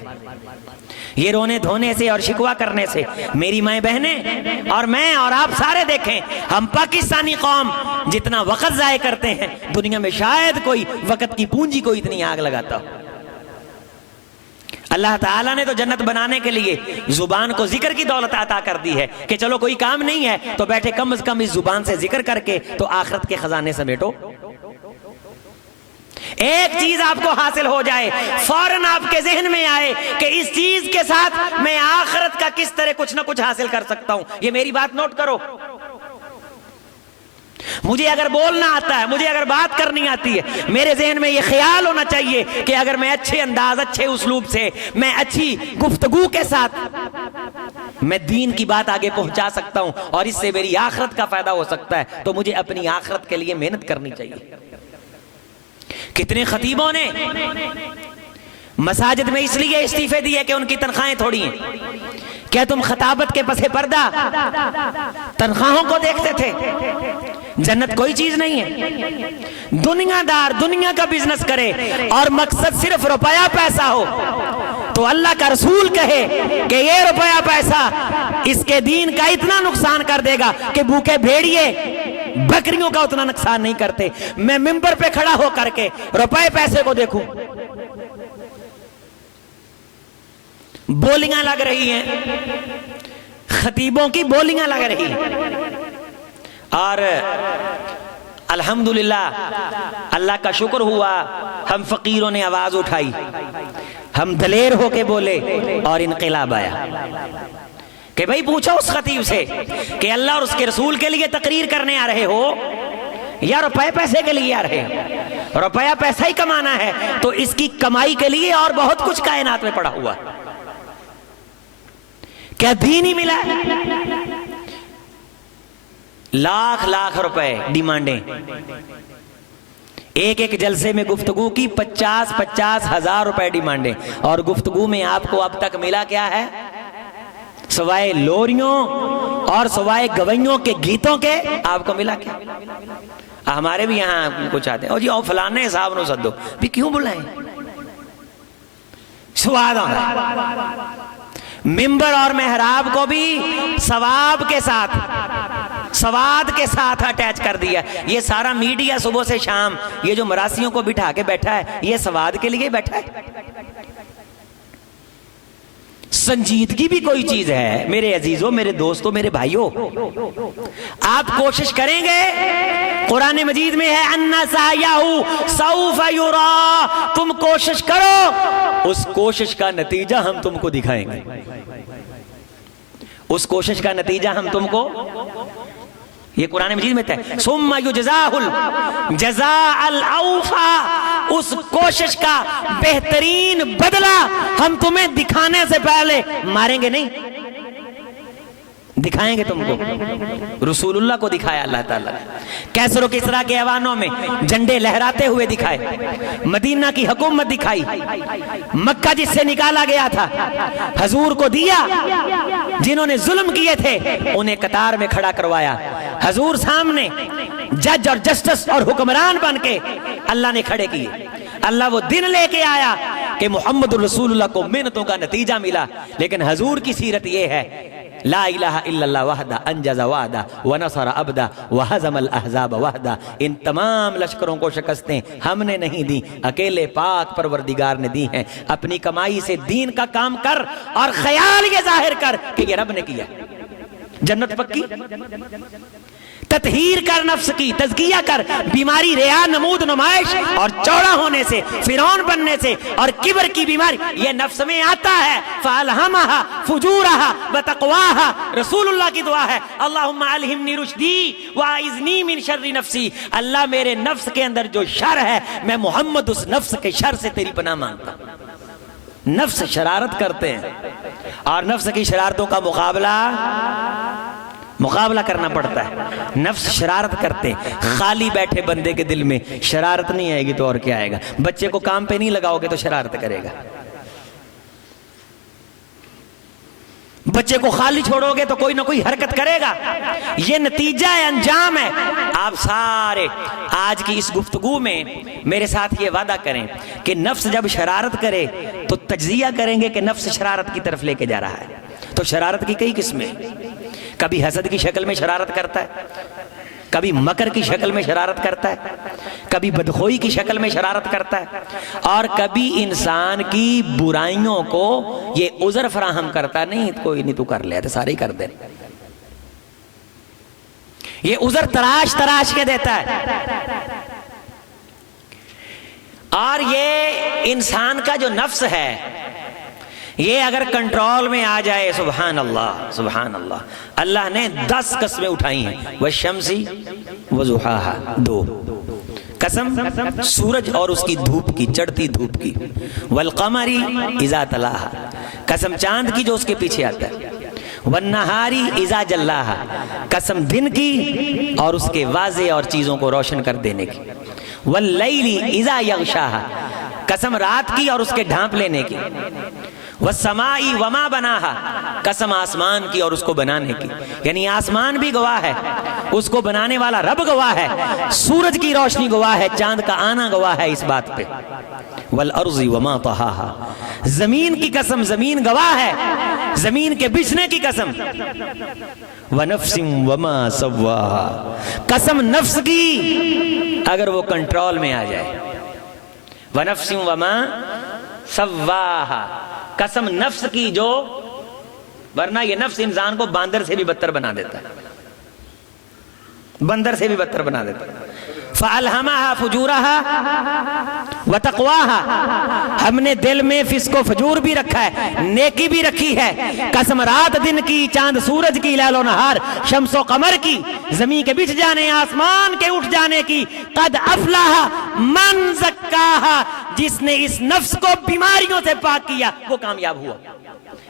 یہ رونے دھونے سے اور شکوہ کرنے سے میری مائیں بہنیں اور میں اور آپ سارے دیکھیں، ہم پاکستانی قوم جتنا وقت ضائع کرتے ہیں، دنیا میں شاید کوئی وقت کی پونجی کو اتنی آگ لگاتا ہو۔ اللہ تعالیٰ نے تو جنت بنانے کے لیے زبان کو ذکر کی دولت عطا کر دی ہے کہ چلو کوئی کام نہیں ہے تو بیٹھے کم از کم اس زبان سے ذکر کر کے تو آخرت کے خزانے سمیٹو۔ ایک چیز آپ کو حاصل ہو جائے، فوراً آپ کے ذہن میں آئے کہ اس چیز کے ساتھ میں آخرت کا کس طرح کچھ نہ کچھ حاصل کر سکتا ہوں۔ یہ میری بات نوٹ کرو۔ مجھے اگر بولنا آتا ہے، مجھے اگر بات کرنی آتی ہے، میرے ذہن میں یہ خیال ہونا چاہیے کہ اگر میں اچھے انداز، اچھے اسلوب سے، میں اچھی گفتگو کے ساتھ میں دین کی بات آگے پہنچا سکتا ہوں اور اس سے میری آخرت کا فائدہ ہو سکتا ہے، تو مجھے اپنی آخرت کے لیے محنت کرنی چاہیے۔ کتنے خطیبوں نے مساجد میں اس لیے استعفے دیے کہ ان کی تنخواہیں تھوڑی ہیں؟ کیا تم خطابت کے پس پردہ تنخواہوں کو دیکھتے تھے؟ جنت کوئی چیز نہیں ہے۔ دنیا دار دنیا کا بزنس کرے اور مقصد صرف روپیہ پیسہ ہو تو اللہ کا رسول کہے کہ یہ روپیہ پیسہ اس کے دین کا اتنا نقصان کر دے گا کہ بھوکے بھیڑیے بکریوں کا اتنا نقصان نہیں کرتے۔ میں ممبر پہ کھڑا ہو کر کے روپے پیسے کو دیکھوں، بولیاں لگ رہی ہیں، خطیبوں کی بولیاں لگ رہی ہیں، اور الحمدللہ اللہ کا شکر ہوا ہم فقیروں نے آواز اٹھائی، ہم دلیر ہو کے بولے اور انقلاب آیا کہ بھئی پوچھو اس خطیب سے کہ اللہ اور اس کے رسول کے لیے تقریر کرنے آ رہے ہو یا روپے پیسے کے لیے آ رہے ہو؟ روپیہ پیسہ ہی کمانا ہے تو اس کی کمائی کے لیے اور بہت کچھ کائنات میں پڑا ہوا، کیا دین ہی ملا ہے؟ لاکھ لاکھ روپے ڈیمانڈیں، ایک ایک جلسے میں گفتگو کی 50-50 ہزار روپے ڈیمانڈیں، اور گفتگو میں آپ کو اب تک ملا کیا ہے؟ سوائے لوریوں اور سوائے گویوں کے گیتوں کے آپ کو ملا کیا؟ ہمارے بھی یہاں کچھ آتے ہیں، او جی او فلانے صاحب نو سدو، بھی کیوں بلائیں؟ سواد آنا ممبر اور محراب کو بھی ثواب کے ساتھ، سواد کے ساتھ اٹیچ کر دیا۔ یہ سارا میڈیا صبح سے شام یہ جو مراسیوں کو بٹھا کے بیٹھا ہے، یہ سواد کے لیے بیٹھا ہے؟ سنجیدگی بھی کوئی چیز ہے میرے عزیزوں، میرے دوستوں، میرے بھائیوں۔ آپ کوشش کریں گے، قرآن مجید میں ہے اَنَّ سَعْيَهُ سَوْفَ يُرَىٰ، تم کوشش کرو، اس کوشش کا نتیجہ ہم تم کو دکھائیں گے، اس کوشش کا نتیجہ ہم تم کو، یہ قرآن مجید میں ہے ثُمَّ يُجْزَاهُ الْجَزَاءَ الْأَوْفَىٰ، اس کوشش کا بہترین بدلہ ہم تمہیں دکھانے سے پہلے ماریں گے نہیں، دکھائیں گے تم کو۔ رسول اللہ کو دکھایا اللہ تعالیٰ نے، کیسر و کسریٰ کے ایوانوں میں جھنڈے لہراتے ہوئے دکھائے، مدینہ کی حکومت دکھائی، مکہ جس سے نکالا گیا تھا حضور کو دیا، جنہوں نے ظلم کیے تھے انہیں قطار میں کھڑا کروایا، حضور سامنے جج اور جسٹس اور حکمران بن کے اللہ نے کھڑے کیے۔ اللہ وہ دن لے کے آیا کہ محمد رسول اللہ کو محنتوں کا نتیجہ ملا، لیکن حضور کی سیرت یہ ہے لا الہ الا اللہ وحدہ انجز وعدہ ونصر عبدہ وہزم الاحزاب وحدہ، ان تمام لشکروں کو شکستیں ہم نے نہیں دی، اکیلے پاک پروردگار نے دی ہیں۔ اپنی کمائی سے دین کا کام کر اور خیال یہ ظاہر کر کہ یہ رب نے کیا، جنت پکی۔ تطہیر کر نفس کی، تزکیہ کر، بیماری ریا، نمود، نمائش اور چوڑا ہونے سے، فرعون بننے سے اور کبر کی بیماری یہ نفس میں آتا ہے۔ فَأَلْهَمَهَا فُجُورَهَا وَتَقْوَاهَا، رسول اللہ کی دعا ہے اللہم الہمنی رشدی وَاعِذْنِی من شر نفسی، اللہ میرے نفس کے اندر جو شر ہے میں محمد اس نفس کے شر سے تیری پناہ مانگتا ہوں۔ نفس شرارت کرتے ہیں، اور نفس کی شرارتوں کا مقابلہ کرنا پڑتا ہے. نفس شرارت کرتے ہیں. خالی بیٹھے بندے کے دل میں شرارت نہیں آئے گی تو اور کیا آئے گا؟ بچے کو کام پہ نہیں لگاؤ گے تو شرارت کرے گا. بچے کو خالی چھوڑو گے تو کوئی نہ کوئی حرکت کرے گا. یہ نتیجہ ہے، انجام ہے. آپ سارے آج کی اس گفتگو میں میرے ساتھ یہ وعدہ کریں کہ نفس جب شرارت کرے تو تجزیہ کریں گے کہ نفس شرارت کی طرف لے کے جا رہا ہے. تو شرارت کی کئی قسمیں. کبھی حسد کی شکل میں شرارت کرتا ہے، کبھی مکر کی شکل میں شرارت کرتا ہے، کبھی بدخوئی کی شکل میں شرارت کرتا ہے، اور کبھی انسان کی برائیوں کو یہ عذر فراہم کرتا. نہیں کوئی نہیں، تو کر لے تو سارے ہی کر دے. یہ عذر تراش کے دیتا ہے. اور یہ انسان کا جو نفس ہے یہ اگر کنٹرول میں آ جائے، سبحان اللہ سبحان اللہ. اللہ نے 10 قسمیں اٹھائی ہیں. والشمسی وضحاها، 2 قسم سورج اور اس کی دھوپ کی، چڑھتی دھوپ کی. والقمری اذا تلاها، قسم چاند کی جو اس کے پیچھے آتا ہے. والنہاری اذا جلاها، قسم دن کی اور اس کے واضح اور چیزوں کو روشن کر دینے کی. واللیل اذا یغشاها، قسم رات کی اور اس کے ڈھانپ لینے کی. والسماء وما بناها، قسم آسمان کی اور اس کو بنانے کی. یعنی آسمان بھی گواہ ہے، اس کو بنانے والا رب گواہ ہے، سورج کی روشنی گواہ ہے، چاند کا آنا گواہ ہے اس بات پہ. والارض وما طحاها، زمین کی قسم، زمین گواہ ہے، زمین کے بچھنے کی قسم. ونفس وما سواها، قسم نفس کی اگر وہ کنٹرول میں آ جائے. ونفس وما سواها، قسم نفس کی جو، ورنہ یہ نفس انسان کو باندر سے بھی بدتر بنا دیتا ہے، بندر سے بھی بدتر بنا دیتا ہے. فَأَلْهَمَهَا فُجُورَهَا وَتَقْوَاهَا، ہم نے دل میں فسق و فجور بھی رکھا ہے، نیکی بھی رکھی ہے. قسم رات دن کی، چاند سورج کی، لیل و نہار، شمس و قمر کی، زمین کے بچھ جانے، آسمان کے اٹھ جانے کی. قد افلاح من زکاہا، جس نے اس نفس کو بیماریوں سے پاک کیا وہ کامیاب ہوا.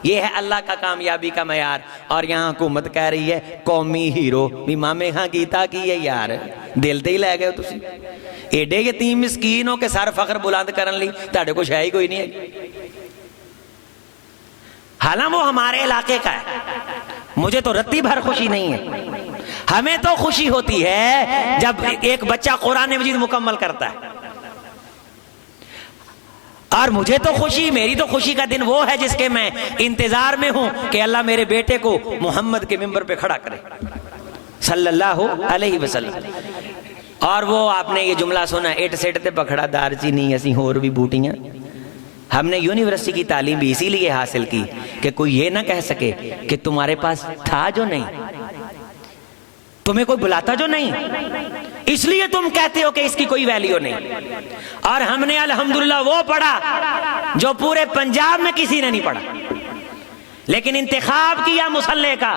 یہ ہے اللہ کا کامیابی کا معیار. اور یہاں حکومت کہہ رہی ہے قومی ہیرو بھی مامے ہاں کیتا کی ہے. یار دل تے ہی لے گئے تسی. ایڈے یتیم مسکین ہو کہ سر فخر بلند کرن لی تہاڈے کو شے ہی کوئی نہیں ہے. حالانکہ وہ ہمارے علاقے کا ہے. مجھے تو رتی بھر خوشی نہیں ہے. ہمیں تو خوشی ہوتی ہے جب ایک بچہ قرآن مجید مکمل کرتا ہے. اور مجھے تو خوشی، میری تو خوشی کا دن وہ ہے جس کے میں انتظار میں ہوں کہ اللہ میرے بیٹے کو محمد کے ممبر پہ کھڑا کرے صلی اللہ علیہ وسلم. اور وہ آپ نے یہ جملہ سنا، ایٹ سیٹ تے پکڑا دار چینی اسی ہور بھی بوٹیاں. ہم نے یونیورسٹی کی تعلیم بھی اسی لیے حاصل کی کہ کوئی یہ نہ کہہ سکے کہ تمہارے پاس تھا جو نہیں، تمہیں کوئی بلاتا جو نہیں، اس لیے تم کہتے ہو کہ اس کی کوئی ویلیو نہیں. اور ہم نے الحمدللہ وہ پڑھا جو پورے پنجاب میں کسی نے نہیں پڑھا. لیکن انتخاب کیا مصلی کا،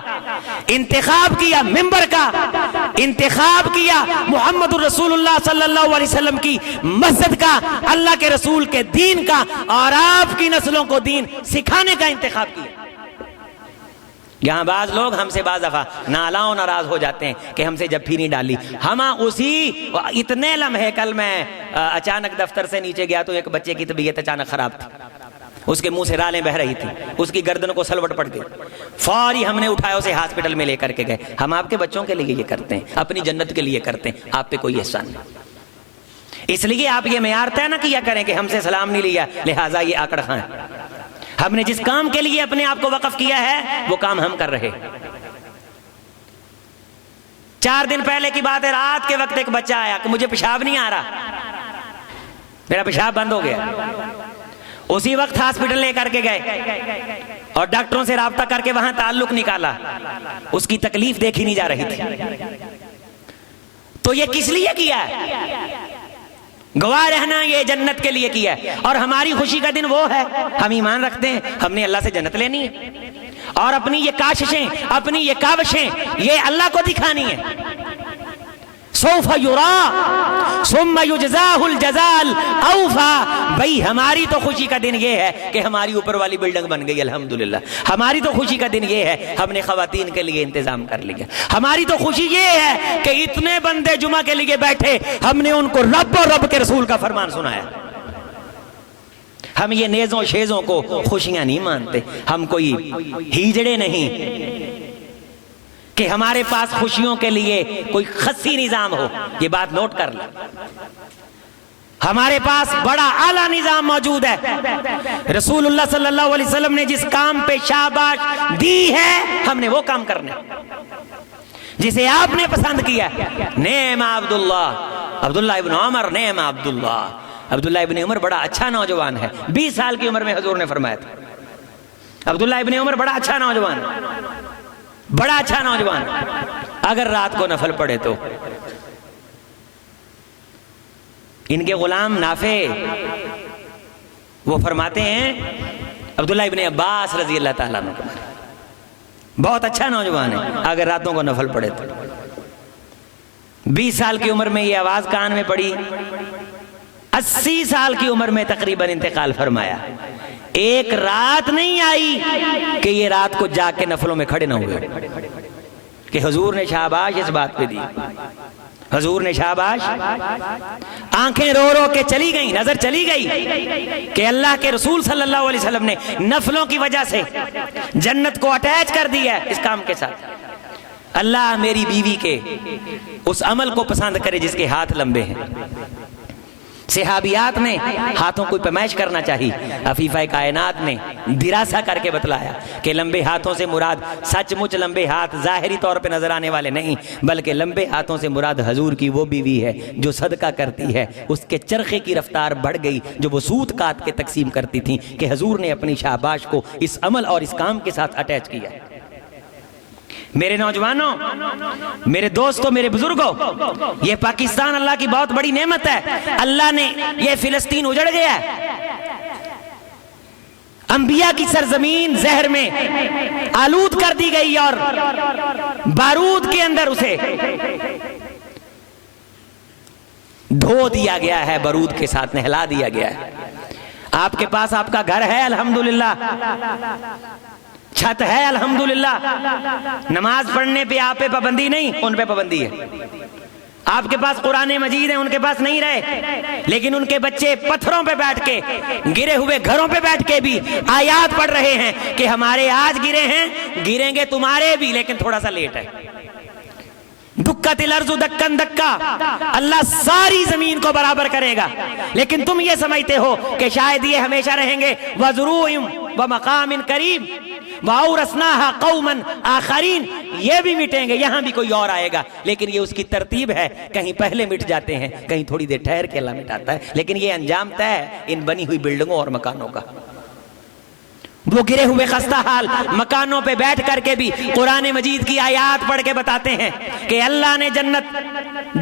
انتخاب کیا ممبر کا، انتخاب کیا محمد الرسول اللہ صلی اللہ علیہ وسلم کی مسجد کا، اللہ کے رسول کے دین کا، اور آپ کی نسلوں کو دین سکھانے کا انتخاب کیا. یہاں بعض لوگ ہم سے بعض دفعہ نالاؤ ناراض ہو جاتے ہیں کہ ہم سے جب نہیں ڈالی. ہم اسی اتنے لمحے، کل میں اچانک دفتر سے نیچے گیا تو ایک بچے کی طبیعت اچانک خراب تھی، اس کے منہ سے رالیں بہ رہی تھی، اس کی گردن کو سلوٹ پڑ گئی. فوری ہم نے اٹھایا اسے ہاسپٹل میں لے کر کے گئے. ہم آپ کے بچوں کے لیے یہ کرتے ہیں، اپنی جنت کے لیے کرتے ہیں، آپ پہ کوئی احسان نہیں. اس لیے آپ یہ معیار طے نہ کیا کریں کہ ہم سے سلام نہیں لیا لہٰذا یہ آکڑ خاں ہے. ہم نے جس کام کے لیے اپنے آپ کو وقف کیا ہے وہ کام ہم کر رہے. 4 دن پہلے کی بات ہے، رات کے وقت ایک بچہ آیا کہ مجھے پیشاب نہیں آ رہا، میرا پیشاب بند ہو گیا. اسی وقت ہاسپٹل لے کر کے گئے اور ڈاکٹروں سے رابطہ کر کے وہاں تعلق نکالا. اس کی تکلیف دیکھی نہیں جا رہی تھی. تو یہ کس لیے کیا ہے؟ گواہ رہنا یہ جنت کے لیے کیا ہے. اور ہماری خوشی کا دن وہ ہے، ہم ایمان رکھتے ہیں ہم نے اللہ سے جنت لینی ہے، اور اپنی یہ کاششیں، اپنی یہ کاوشیں یہ اللہ کو دکھانی ہے. سوف یرا ثم یجزاہ الجزاء الاوفا. بھئی ہماری تو خوشی کا دن یہ ہے کہ ہماری اوپر والی بلڈنگ بن گئی الحمدللہ. ہماری تو خوشی کا دن یہ ہے ہم نے خواتین کے لیے انتظام کر لیا. ہماری تو خوشی یہ ہے کہ اتنے بندے جمعہ کے لیے بیٹھے, ہم نے ان کو رب اور رب کے رسول کا فرمان سنایا. ہم یہ نیزوں شیزوں کو خوشیاں نہیں مانتے, ہم کوئی ہیجڑے نہیں کہ ہمارے پاس خوشیوں کے لیے کوئی خصی نظام ہو. یہ بات نوٹ کر لیں, ہمارے پاس بڑا اعلیٰ نظام موجود ہے. رسول اللہ صلی اللہ علیہ وسلم نے جس کام پہ شاباش دی ہے ہم نے وہ کام کرنا جسے آپ نے پسند کیا. نعم عبداللہ, عبداللہ ابن عمر, نعم عبداللہ. عبداللہ ابن عمر بڑا اچھا نوجوان ہے. 20 سال کی عمر میں حضور نے فرمایا تھا عبداللہ ابن عمر بڑا اچھا نوجوان, بڑا اچھا نوجوان. اگر رات کو نفل پڑھے تو ان کے غلام نافع وہ فرماتے ہیں, عبداللہ ابن عباس رضی اللہ تعالیٰ عنہ بہت اچھا نوجوان ہے, اگر راتوں کو نفل پڑھے تو. 20 سال کی عمر میں یہ آواز کان میں پڑی, 80 سال کی عمر میں تقریباً انتقال فرمایا. ایک رات نہیں آئی کہ یہ رات کو جا کے نفلوں میں کھڑے نہ ہوئے کہ حضور نے شاباش اس بات پہ دی. حضور نے شاباش, آنکھیں رو رو کے چلی گئیں, نظر چلی گئی کہ اللہ کے رسول صلی اللہ علیہ وسلم نے نفلوں کی وجہ سے جنت کو اٹیچ کر دیا ہے اس کام کے ساتھ. اللہ میری بیوی کے اس عمل کو پسند کرے جس کے ہاتھ لمبے ہیں. صحابیات نے ہاتھوں کو پیمائش کرنا چاہیے. عفیفہ کائنات نے دراسہ کر کے بتلایا کہ لمبے ہاتھوں سے مراد سچ مچ لمبے ہاتھ ظاہری طور پہ نظر آنے والے نہیں, بلکہ لمبے ہاتھوں سے مراد حضور کی وہ بیوی ہے جو صدقہ کرتی ہے. اس کے چرخے کی رفتار بڑھ گئی جو وہ سوت کاٹ کے تقسیم کرتی تھیں کہ حضور نے اپنی شاباش کو اس عمل اور اس کام کے ساتھ اٹیچ کیا. میرے نوجوانوں, میرے دوستوں, میرے بزرگوں, یہ پاکستان اللہ کی بہت بڑی نعمت ہے. اللہ نے یہ فلسطین اجڑ گیا ہے, انبیاء کی سرزمین زہر میں آلود کر دی گئی اور بارود کے اندر اسے دھو دیا گیا ہے, بارود کے ساتھ نہلا دیا گیا ہے. آپ کے پاس آپ کا گھر ہے الحمدللہ, چھت ہے الحمدللہ, نماز پڑھنے پہ آپ پہ پابندی نہیں, ان پہ پابندی ہے. آپ کے پاس قرآن مجید ہے, ان کے پاس نہیں رہے, لیکن ان کے بچے پتھروں پہ بیٹھ کے, گرے ہوئے گھروں پہ بیٹھ کے بھی آیات پڑھ رہے ہیں کہ ہمارے آج گرے ہیں, گریں گے تمہارے بھی, لیکن تھوڑا سا لیٹ ہے. دکت الارض دکن دکا, اللہ ساری زمین کو برابر کرے گا, لیکن تم یہ سمجھتے ہو کہ شاید یہ ہمیشہ رہیں گے. وَذُرُوعٍ وَمَقَامٍ قَرِيبٍ وَأَوْرَثْنَاهَا قَوْمًا آخَرِينَ, یہ بھی مٹیں گے, یہاں بھی کوئی اور آئے گا, لیکن یہ اس کی ترتیب ہے. کہیں پہلے مٹ جاتے ہیں, کہیں تھوڑی دیر ٹھہر کے اللہ مٹاتا ہے, لیکن یہ انجام طے ہے ان بنی ہوئی بلڈنگوں اور مکانوں کا. وہ گرے ہوئے خستہ حال مکانوں پہ بیٹھ کر کے بھی قرآن مجید کی آیات پڑھ کے بتاتے ہیں کہ اللہ نے جنت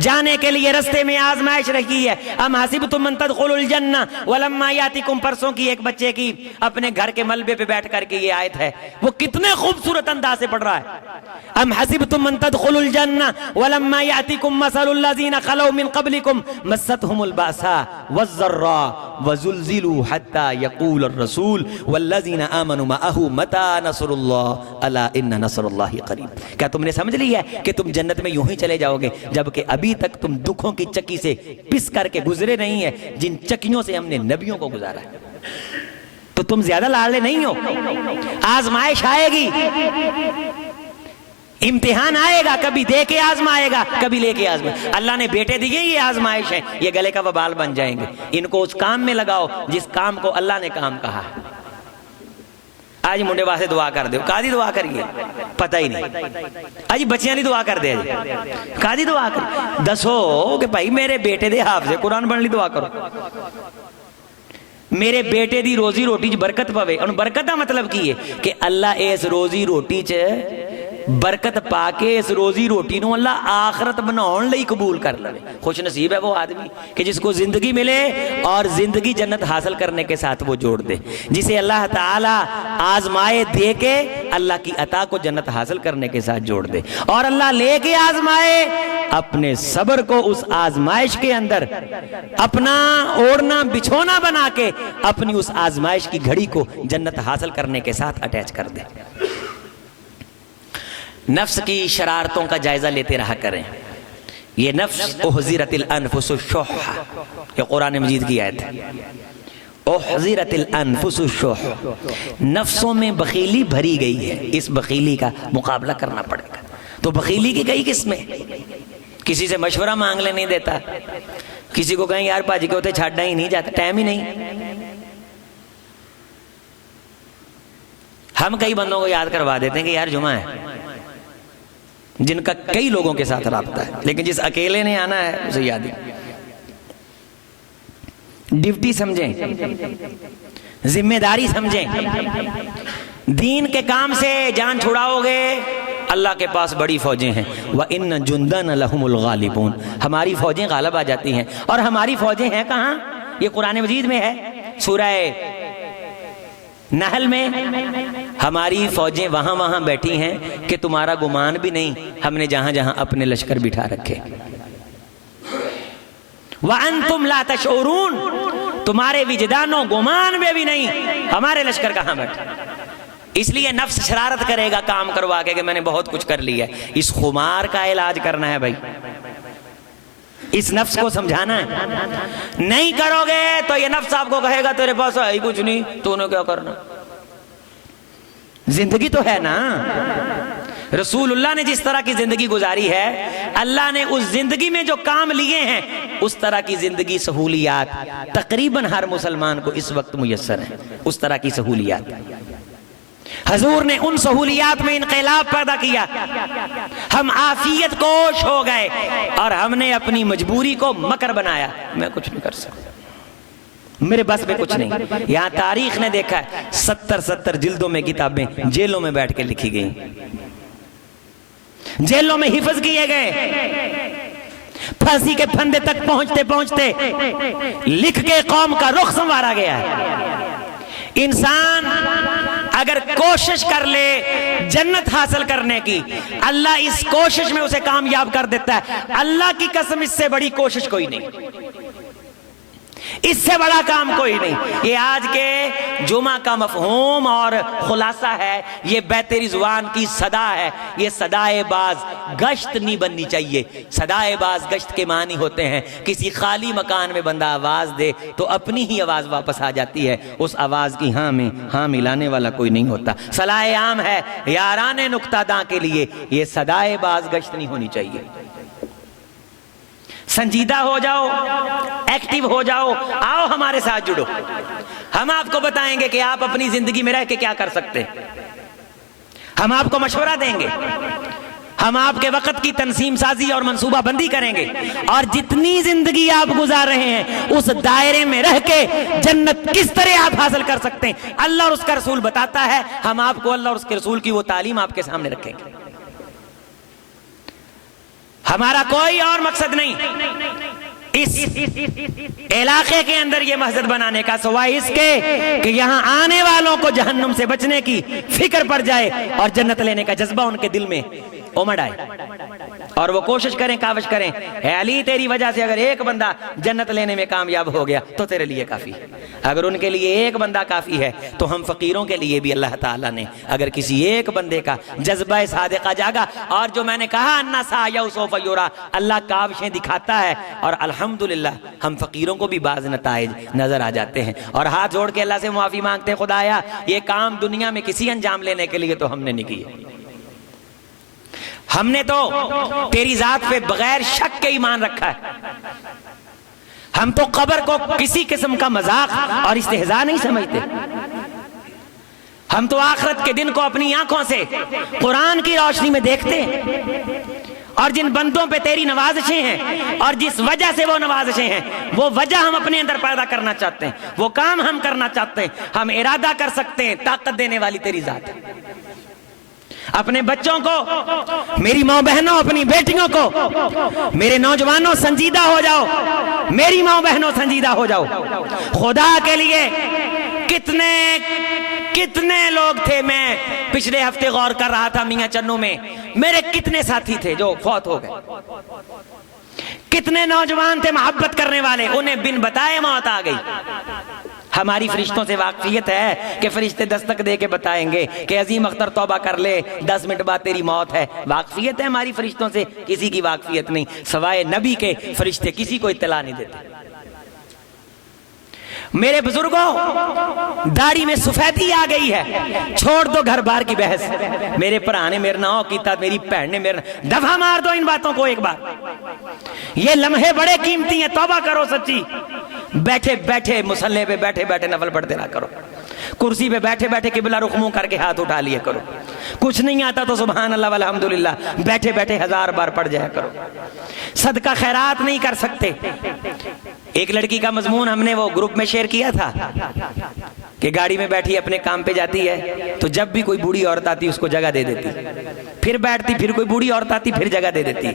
جانے کے لیے رستے میں آزمائش رکھی ہے. ام حسبتم ان تدخلوا الجنہ ولما یاتکم, پرسوں کی ایک بچے کی اپنے گھر کے ملبے پہ بیٹھ کر کے یہ آیت ہے, وہ کتنے خوبصورت انداز سے پڑھ رہا ہے. ام حسبتم ان تدخلوا الجنہ ولما یاتکم مثل الذین خلوا من قبلکم مستهم البأساء والضراء وزلزلوا حتى يقول الرسول والذین آمنوا معه متى نصر اللہ الا ان نصر اللہ قریب. کیا تم نے سمجھ لیا ہے کہ تم جنت میں یوں ہی چلے جاؤ گے جبکہ ابھی تک تم دکھوں کی چکی سے پس کر کے گزرے نہیں ہیں, جن چکیوں سے ہم نے نبیوں کو گزارا ہے. تو تم زیادہ لاڑے نہیں ہو. آزمائش آئے گی, امتحان آئے گا, کبھی دے کے آزمائے گا, کبھی لے کے آزمائے. اللہ نے بیٹے دیے, یہ آزمائش ہے, یہ گلے کا وبال بن جائیں گے. ان کو اس کام میں لگاؤ جس کام کو اللہ نے کام کہا ہے. آج منڈے واسطے دعا کر دے, قاضی دعا کریے, پتہ ہی نہیں. آج بچیاں نہیں دعا کر دے, قاضی دعا کر دسو کہ بھائی میرے بیٹے دے حافظ قرآن پڑھن لی دعا کرو, میرے بیٹے دی روزی روٹی چ برکت پوے. اور برکت دا مطلب کی ہے کہ اللہ اس روزی روٹی چ برکت پا کے اس روزی روٹی نو اللہ آخرت بناؤن لئی قبول کر لے. خوش نصیب ہے وہ آدمی کہ جس کو زندگی ملے اور زندگی جنت حاصل کرنے کے ساتھ وہ جوڑ دے. جسے اللہ تعالیٰ آزمائے دے کے اللہ کی عطا کو جنت حاصل کرنے کے ساتھ جوڑ دے, اور اللہ لے کے آزمائے اپنے صبر کو اس آزمائش کے اندر اپنا اوڑھنا بچھونا بنا کے اپنی اس آزمائش کی گھڑی کو جنت حاصل کرنے کے ساتھ اٹیچ کر دے. نفس کی شرارتوں کا جائزہ لیتے رہا کریں. یہ نفس احضرت الانفس الشح, یہ قرآن مجید کی آیت ہے. احضرت الانفس الشح, نفسوں میں بخیلی بھری گئی ہے, اس بخیلی کا مقابلہ کرنا پڑے گا. تو بخیلی کی کئی قسمیں, کسی سے مشورہ مانگ لے نہیں دیتا, کسی کو کہیں یار پاجی کے ہوتے چھاڑنا ہی نہیں جاتا, ٹائم ہی نہیں. ہم کئی بندوں کو یاد کروا دیتے ہیں کہ یار جمعہ ہے, جن کا کئی لوگوں کے ساتھ رابطہ ہے, لیکن جس اکیلے نے آنا ہے اسے یاد ہی. ڈیوٹی سمجھیں, ذمہ داری سمجھیں. دین کے کام سے جان چھڑاؤ گے, اللہ کے پاس بڑی فوجیں ہیں. وَإِنَّ جُنْدَنَ لَهُمُ الْغَالِبُونَ, ہماری فوجیں غالب آ جاتی ہیں. اور ہماری فوجیں ہیں کہاں؟ یہ قرآن مجید میں ہے, سورہ نحل میں. ہماری فوجیں وہاں بیٹھی ہیں کہ تمہارا گمان بھی نہیں, ہم نے جہاں جہاں اپنے لشکر بٹھا رکھے. وَأَنْتُمْ لَا تَشْعُرُونَ, تمہارے وجدان و گمان میں بھی نہیں ہمارے لشکر کہاں بیٹھے. اس لیے نفس شرارت کرے گا کام کروا کے کہ میں نے بہت کچھ کر لیا ہے. اس خمار کا علاج کرنا ہے بھائی, اس نفس کو سمجھانا ہے. نہیں کرو گے تو یہ نفس آپ کو کہے گا تیرے پاس ہے ہی کچھ نہیں, تو نے کیا کرنا. زندگی تو ہے نا, رسول اللہ نے جس طرح کی زندگی گزاری ہے, اللہ نے اس زندگی میں جو کام لیے ہیں اس طرح کی زندگی سہولیات تقریباً ہر مسلمان کو اس وقت میسر ہیں. اس طرح کی سہولیات حضور نے ان سہولیات میں انقلاب پیدا کیا. ہم عافیت کوش ہو گئے اور ہم نے اپنی مجبوری کو مکر بنایا. میں کچھ نہیں کر سکتا, میرے بس میں کچھ نہیں. یہاں تاریخ نے دیکھا ہے 70 جلدوں میں کتابیں جیلوں میں بیٹھ کے لکھی گئیں, جیلوں میں حفظ کیے گئے. پھانسی کے پھندے تک پہنچتے پہنچتے لکھ کے قوم کا رخ سنوارا گیا ہے. انسان اگر کوشش کر لے جنت حاصل کرنے کی, اللہ اس کوشش میں اسے کامیاب کر دیتا ہے. اللہ کی قسم اس سے بڑی کوشش کوئی نہیں, اس سے بڑا کام کوئی نہیں. یہ آج کے جمعہ کا مفہوم اور خلاصہ ہے, یہ بیت رضوان کی صدا ہے. یہ صدائے باز گشت نہیں بننی چاہیے. صدائے باز گشت کے معنی ہوتے ہیں کسی خالی مکان میں بندہ آواز دے تو اپنی ہی آواز واپس آ جاتی ہے, اس آواز کی ہاں میں ہاں ملانے والا کوئی نہیں ہوتا. صلاح عام ہے یاران نکتہ داں کے لیے, یہ صدائے باز گشت نہیں ہونی چاہیے. سنجیدہ ہو جاؤ, ایکٹیو ہو جاؤ, آؤ ہمارے ساتھ جڑو. ہم آپ کو بتائیں گے کہ آپ اپنی زندگی میں رہ کے کیا کر سکتے ہیں. ہم آپ کو مشورہ دیں گے, ہم آپ کے وقت کی تنظیم سازی اور منصوبہ بندی کریں گے, اور جتنی زندگی آپ گزار رہے ہیں اس دائرے میں رہ کے جنت کس طرح آپ حاصل کر سکتے ہیں اللہ اور اس کا رسول بتاتا ہے. ہم آپ کو اللہ اور اس کے رسول کی وہ تعلیم آپ کے سامنے رکھیں گے. ہمارا کوئی اور مقصد نہیں اس علاقے کے اندر یہ مسجد بنانے کا سوائے اس کے کہ یہاں آنے والوں کو جہنم سے بچنے کی فکر پڑ جائے اور جنت لینے کا جذبہ ان کے دل میں امڑ آئے, اور وہ کوشش کریں, کاوش کریں. اے علی تیری وجہ سے اگر ایک بندہ جنت لینے میں کامیاب ہو گیا تو تیرے لیے کافی ہے. اگر ان کے لیے ایک بندہ کافی ہے تو ہم فقیروں کے لیے بھی اللہ تعالیٰ نے اگر کسی ایک بندے کا جذبہ صادقہ جاگا, اور جو میں نے کہا انا سعیہ سوف یرا, اللہ کاوشیں دکھاتا ہے, اور الحمدللہ ہم فقیروں کو بھی بعض نتائج نظر آ جاتے ہیں. اور ہاتھ جوڑ کے اللہ سے معافی مانگتے ہیں, خدایا یہ کام دنیا میں کسی انجام لینے کے لیے تو ہم نے نہیں کیے. ہم نے تو تیری ذات پہ بغیر شک کے ایمان رکھا ہے. ہم تو قبر کو کسی قسم کا مذاق اور استہزاء نہیں سمجھتے. ہم تو آخرت کے دن کو اپنی آنکھوں سے قرآن کی روشنی میں دیکھتے ہیں, اور جن بندوں پہ تیری نوازشیں ہیں اور جس وجہ سے وہ نوازشیں ہیں وہ وجہ ہم اپنے اندر پیدا کرنا چاہتے ہیں, وہ کام ہم کرنا چاہتے ہیں, ہم ارادہ کر سکتے ہیں. طاقت دینے والی تیری ذات ہے. اپنے بچوں کو، میری ماں بہنوں، اپنی بیٹیوں کو، میرے نوجوانوں سنجیدہ ہو جاؤ، میری ماں بہنوں سنجیدہ ہو جاؤ۔ خدا کے لیے کتنے لوگ تھے، میں پچھلے ہفتے غور کر رہا تھا میاں چنو میں، میرے کتنے ساتھی تھے جو فوت ہو گئے، کتنے نوجوان تھے محبت کرنے والے، انہیں بن بتائے موت آ گئی۔ ہماری فرشتوں سے واقفیت ہے کہ فرشتے دستک دے کے بتائیں گے کہ عظیم اختر توبہ کر لے، 10 منٹ بعد تیری موت ہے۔ واقفیت ہے ہماری فرشتوں سے، کسی کی واقفیت نہیں، سوائے نبی کے فرشتے کسی کو اطلاع نہیں دیتے۔ میرے بزرگوں، داڑھی میں سفیدی آ گئی ہے، چھوڑ دو گھر بار کی بحث۔ میرے پرا نے میرے ناؤ کیتا، میری بہن نے میرے دفعہ مار دو ان باتوں کو ایک بار۔ یہ لمحے بڑے قیمتی ہیں، توبہ کرو سچی۔ بیٹھے بیٹھے مصلی پہ بیٹھے بیٹھے نفل پڑھتے رہا کرو، کرسی پہ بیٹھے بیٹھے قبلہ رخ منہ کر کے ہاتھ اٹھا لیا کرو، کچھ نہیں آتا تو سبحان اللہ والحمدللہ بیٹھے بیٹھے 1000 بار پڑھ جایا کرو۔ صدقہ خیرات نہیں کر سکتے۔ ایک لڑکی کا مضمون ہم نے وہ گروپ میں شیئر کیا تھا کہ گاڑی میں بیٹھی اپنے کام پہ جاتی ہے تو جب بھی کوئی بوڑھی عورت آتی اس کو جگہ دے دیتی، پھر بیٹھتی، پھر کوئی بوڑھی عورت آتی پھر جگہ دے دیتی۔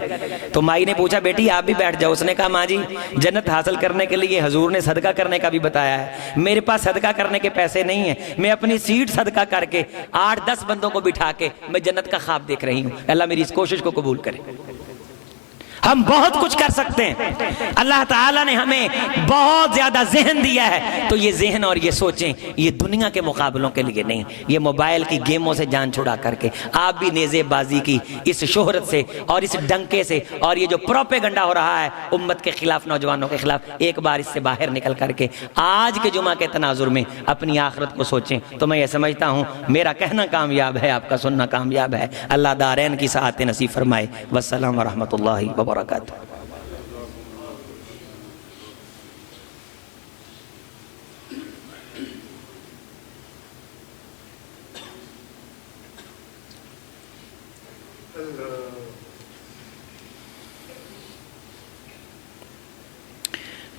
تو مائی نے پوچھا بیٹی آپ بھی بیٹھ جاؤ، اس نے کہا ماں جی جنت حاصل کرنے کے لیے حضور نے صدقہ کرنے کا بھی بتایا ہے، میرے پاس صدقہ کرنے کے پیسے نہیں ہیں، میں اپنی سیٹ صدقہ کر کے 8-10 بندوں کو بٹھا کے میں جنت کا خواب دیکھ رہی ہوں۔ اللہ میری اس کوشش کو قبول کرے۔ ہم بہت کچھ کر سکتے ہیں، اللہ تعالیٰ نے ہمیں بہت زیادہ ذہن دیا ہے، تو یہ ذہن اور یہ سوچیں یہ دنیا کے مقابلوں کے لیے نہیں، یہ موبائل کی گیموں سے جان چھڑا کر کے آپ بھی نیزے بازی کی اس شہرت سے اور اس ڈنکے سے اور یہ جو پروپیگنڈا ہو رہا ہے امت کے خلاف، نوجوانوں کے خلاف، ایک بار اس سے باہر نکل کر کے آج کے جمعہ کے تناظر میں اپنی آخرت کو سوچیں۔ تو میں یہ سمجھتا ہوں میرا کہنا کامیاب ہے، آپ کا سننا کامیاب ہے۔ اللہ دارین کی سعادت نصیب فرمائے۔ والسلام ورحمۃ اللہ وبرکاتہ۔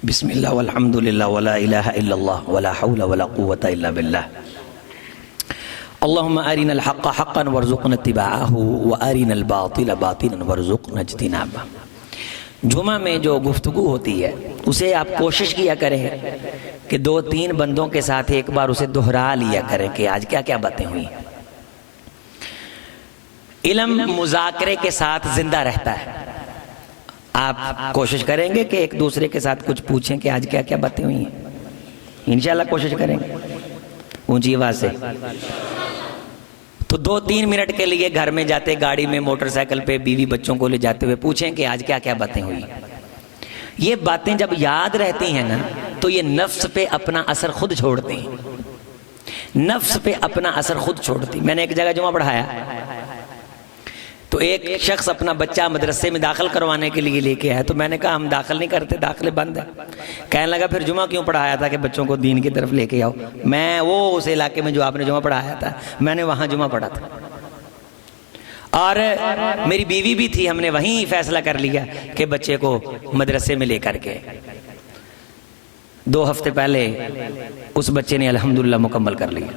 بسم اللہ والحمد للہ ولا الہ الا اللہ ولا حول ولا قوة الا باللہ۔ اللہم ارنا الحق حقا وارزقنا اتباعہ وارنا الباطل باطلا وارزقنا اجتنابہ۔ جمعہ میں جو گفتگو ہوتی ہے اسے آپ کوشش کیا کریں کہ 2-3 بندوں کے ساتھ ایک بار اسے دہرا لیا کریں کہ آج کیا کیا باتیں ہوئی ہیں۔ علم مذاکرے کے ساتھ زندہ رہتا ہے۔ آپ کوشش کریں گے کہ ایک دوسرے کے ساتھ کچھ پوچھیں کہ آج کیا کیا باتیں ہوئی ہیں، انشاءاللہ کوشش کریں گے اونچی آواز سے۔ تو 2-3 منٹ کے لیے گھر میں جاتے، گاڑی میں، موٹر سائیکل پہ، بیوی بچوں کو لے جاتے ہوئے پوچھیں کہ آج کیا کیا باتیں ہوئی۔ یہ باتیں جب یاد رہتی ہیں نا تو یہ نفس پہ اپنا اثر خود چھوڑتی ہیں، نفس پہ اپنا اثر خود چھوڑتی۔ میں نے ایک جگہ جمعہ پڑھایا تو ایک شخص اپنا بچہ مدرسے میں داخل کروانے کے لیے لے کے آیا، تو میں نے کہا ہم داخل نہیں کرتے، داخلے بند ہے۔ کہنے لگا پھر جمعہ کیوں پڑھایا تھا کہ بچوں کو دین کی طرف لے کے آؤ؟ میں وہ اس علاقے میں جو آپ نے جمعہ پڑھایا تھا میں نے وہاں جمعہ پڑھا تھا، اور میری بیوی بھی تھی، ہم نے وہیں فیصلہ کر لیا کہ بچے کو مدرسے میں لے کر کے 2 ہفتے پہلے اس بچے نے الحمدللہ مکمل کر لیا۔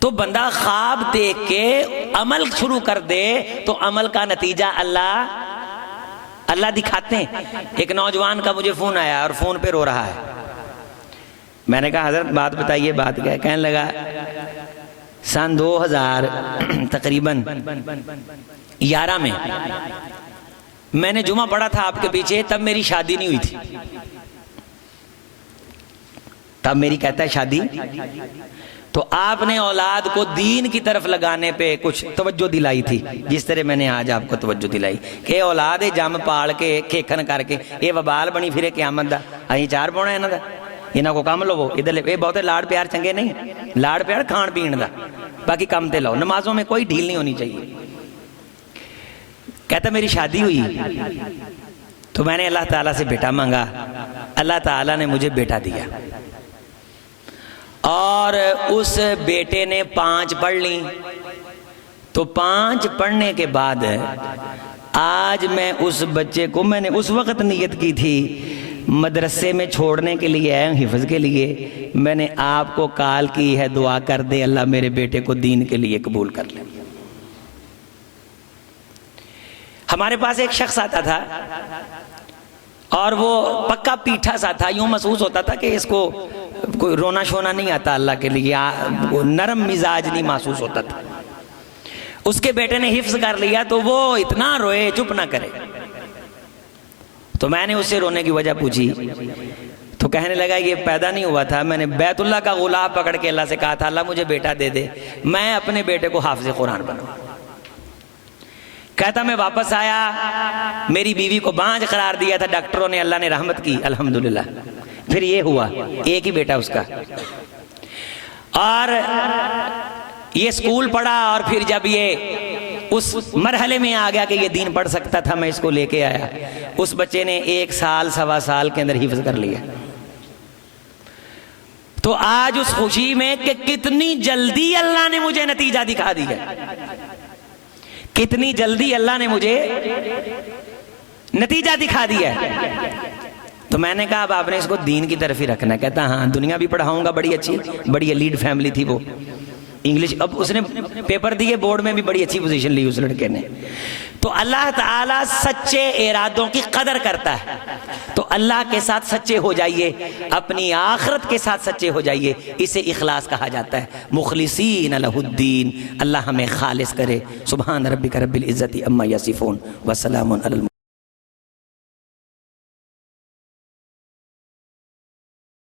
تو بندہ خواب دیکھ کے عمل شروع کر دے تو عمل کا نتیجہ اللہ دکھاتے ہیں۔ ایک نوجوان کا مجھے فون آیا اور فون پہ رو رہا ہے۔ میں نے کہا حضرت بات بتائیے، بات کیا ہے؟ کہنے لگا سن 2000 تقریباً 11 میں نے جمعہ پڑھا تھا آپ کے پیچھے، تب میری شادی نہیں ہوئی تھی، تب میری کہتا ہے شادی، تو آپ نے اولاد کو دین کی طرف لگانے پہ کچھ توجہ دلائی تھی، جس طرح میں نے آج آپ کو توجہ دلائی کہ اولاد جم پال کے کھیکھن کر کے یہ وبال بنی پھرے قیامت دا، اہیں 4 پونا انہاں دا، انہاں کو کم لو ادھر لے، بہتے لاڑ پیار چنگے نہیں، لاڑ پیار کھان پین دا، باقی کم تے لو، نمازوں میں کوئی ڈھیل نہیں ہونی چاہیے۔ کہتا میری شادی ہوئی تو میں نے اللہ تعالیٰ سے بیٹا مانگا، اللہ تعالیٰ نے مجھے بیٹا دیا، اور اس بیٹے نے 5 پڑھ لیں، تو 5 پڑھنے کے بعد آج میں اس بچے کو، میں نے اس وقت نیت کی تھی مدرسے میں چھوڑنے کے لیے آئے ہوں حفظ کے لیے، میں نے آپ کو کال کی ہے، دعا کر دے اللہ میرے بیٹے کو دین کے لیے قبول کر لے۔ ہمارے پاس ایک شخص آتا تھا اور وہ پکا پیٹھا سا تھا، یوں محسوس ہوتا تھا کہ اس کو کوئی رونا شونا نہیں آتا اللہ کے لیے، وہ نرم مزاج نہیں محسوس ہوتا تھا۔ اس کے بیٹے نے حفظ کر لیا تو وہ اتنا روئے چپ نہ کرے، تو میں نے اس سے رونے کی وجہ پوچھی تو کہنے لگا یہ پیدا نہیں ہوا تھا، میں نے بیت اللہ کا غلاف پکڑ کے اللہ سے کہا تھا اللہ مجھے بیٹا دے دے، میں اپنے بیٹے کو حافظ قرآن بناؤں۔ کہتا میں واپس آیا، میری بیوی کو بانجھ قرار دیا تھا ڈاکٹروں نے، اللہ نے رحمت کی الحمدللہ، پھر یہ ہوا ایک ہی بیٹا اس کا، اور یہ سکول پڑھا، اور پھر جب یہ اس مرحلے میں آ گیا کہ یہ دین پڑھ سکتا تھا میں اس کو لے کے آیا، اس بچے نے 1 سال سوا سال کے اندر حفظ کر لیا۔ تو آج اس خوشی میں کہ کتنی جلدی اللہ نے مجھے نتیجہ دکھا دیا، کتنی جلدی اللہ نے مجھے نتیجہ دکھا دیا۔ تو میں نے کہا اب آپ نے اس کو دین کی طرف ہی رکھنا ہے۔ کہتا ہاں دنیا بھی پڑھاؤں گا، بڑی اچھی بڑی لیڈ فیملی تھی وہ، انگلش، اب اس نے پیپر دیے بورڈ میں بھی بڑی اچھی پوزیشن لی اس لڑکے نے۔ تو اللہ تعالیٰ سچے ارادوں کی قدر کرتا ہے، تو اللہ کے ساتھ سچے ہو جائیے، اپنی آخرت کے ساتھ سچے ہو جائیے، اسے اخلاص کہا جاتا ہے۔ مخلصین لہ الدین، اللہ ہمیں خالص کرے۔ سبحان ربک رب العزت عما یصفون وسلام علی المرسلین۔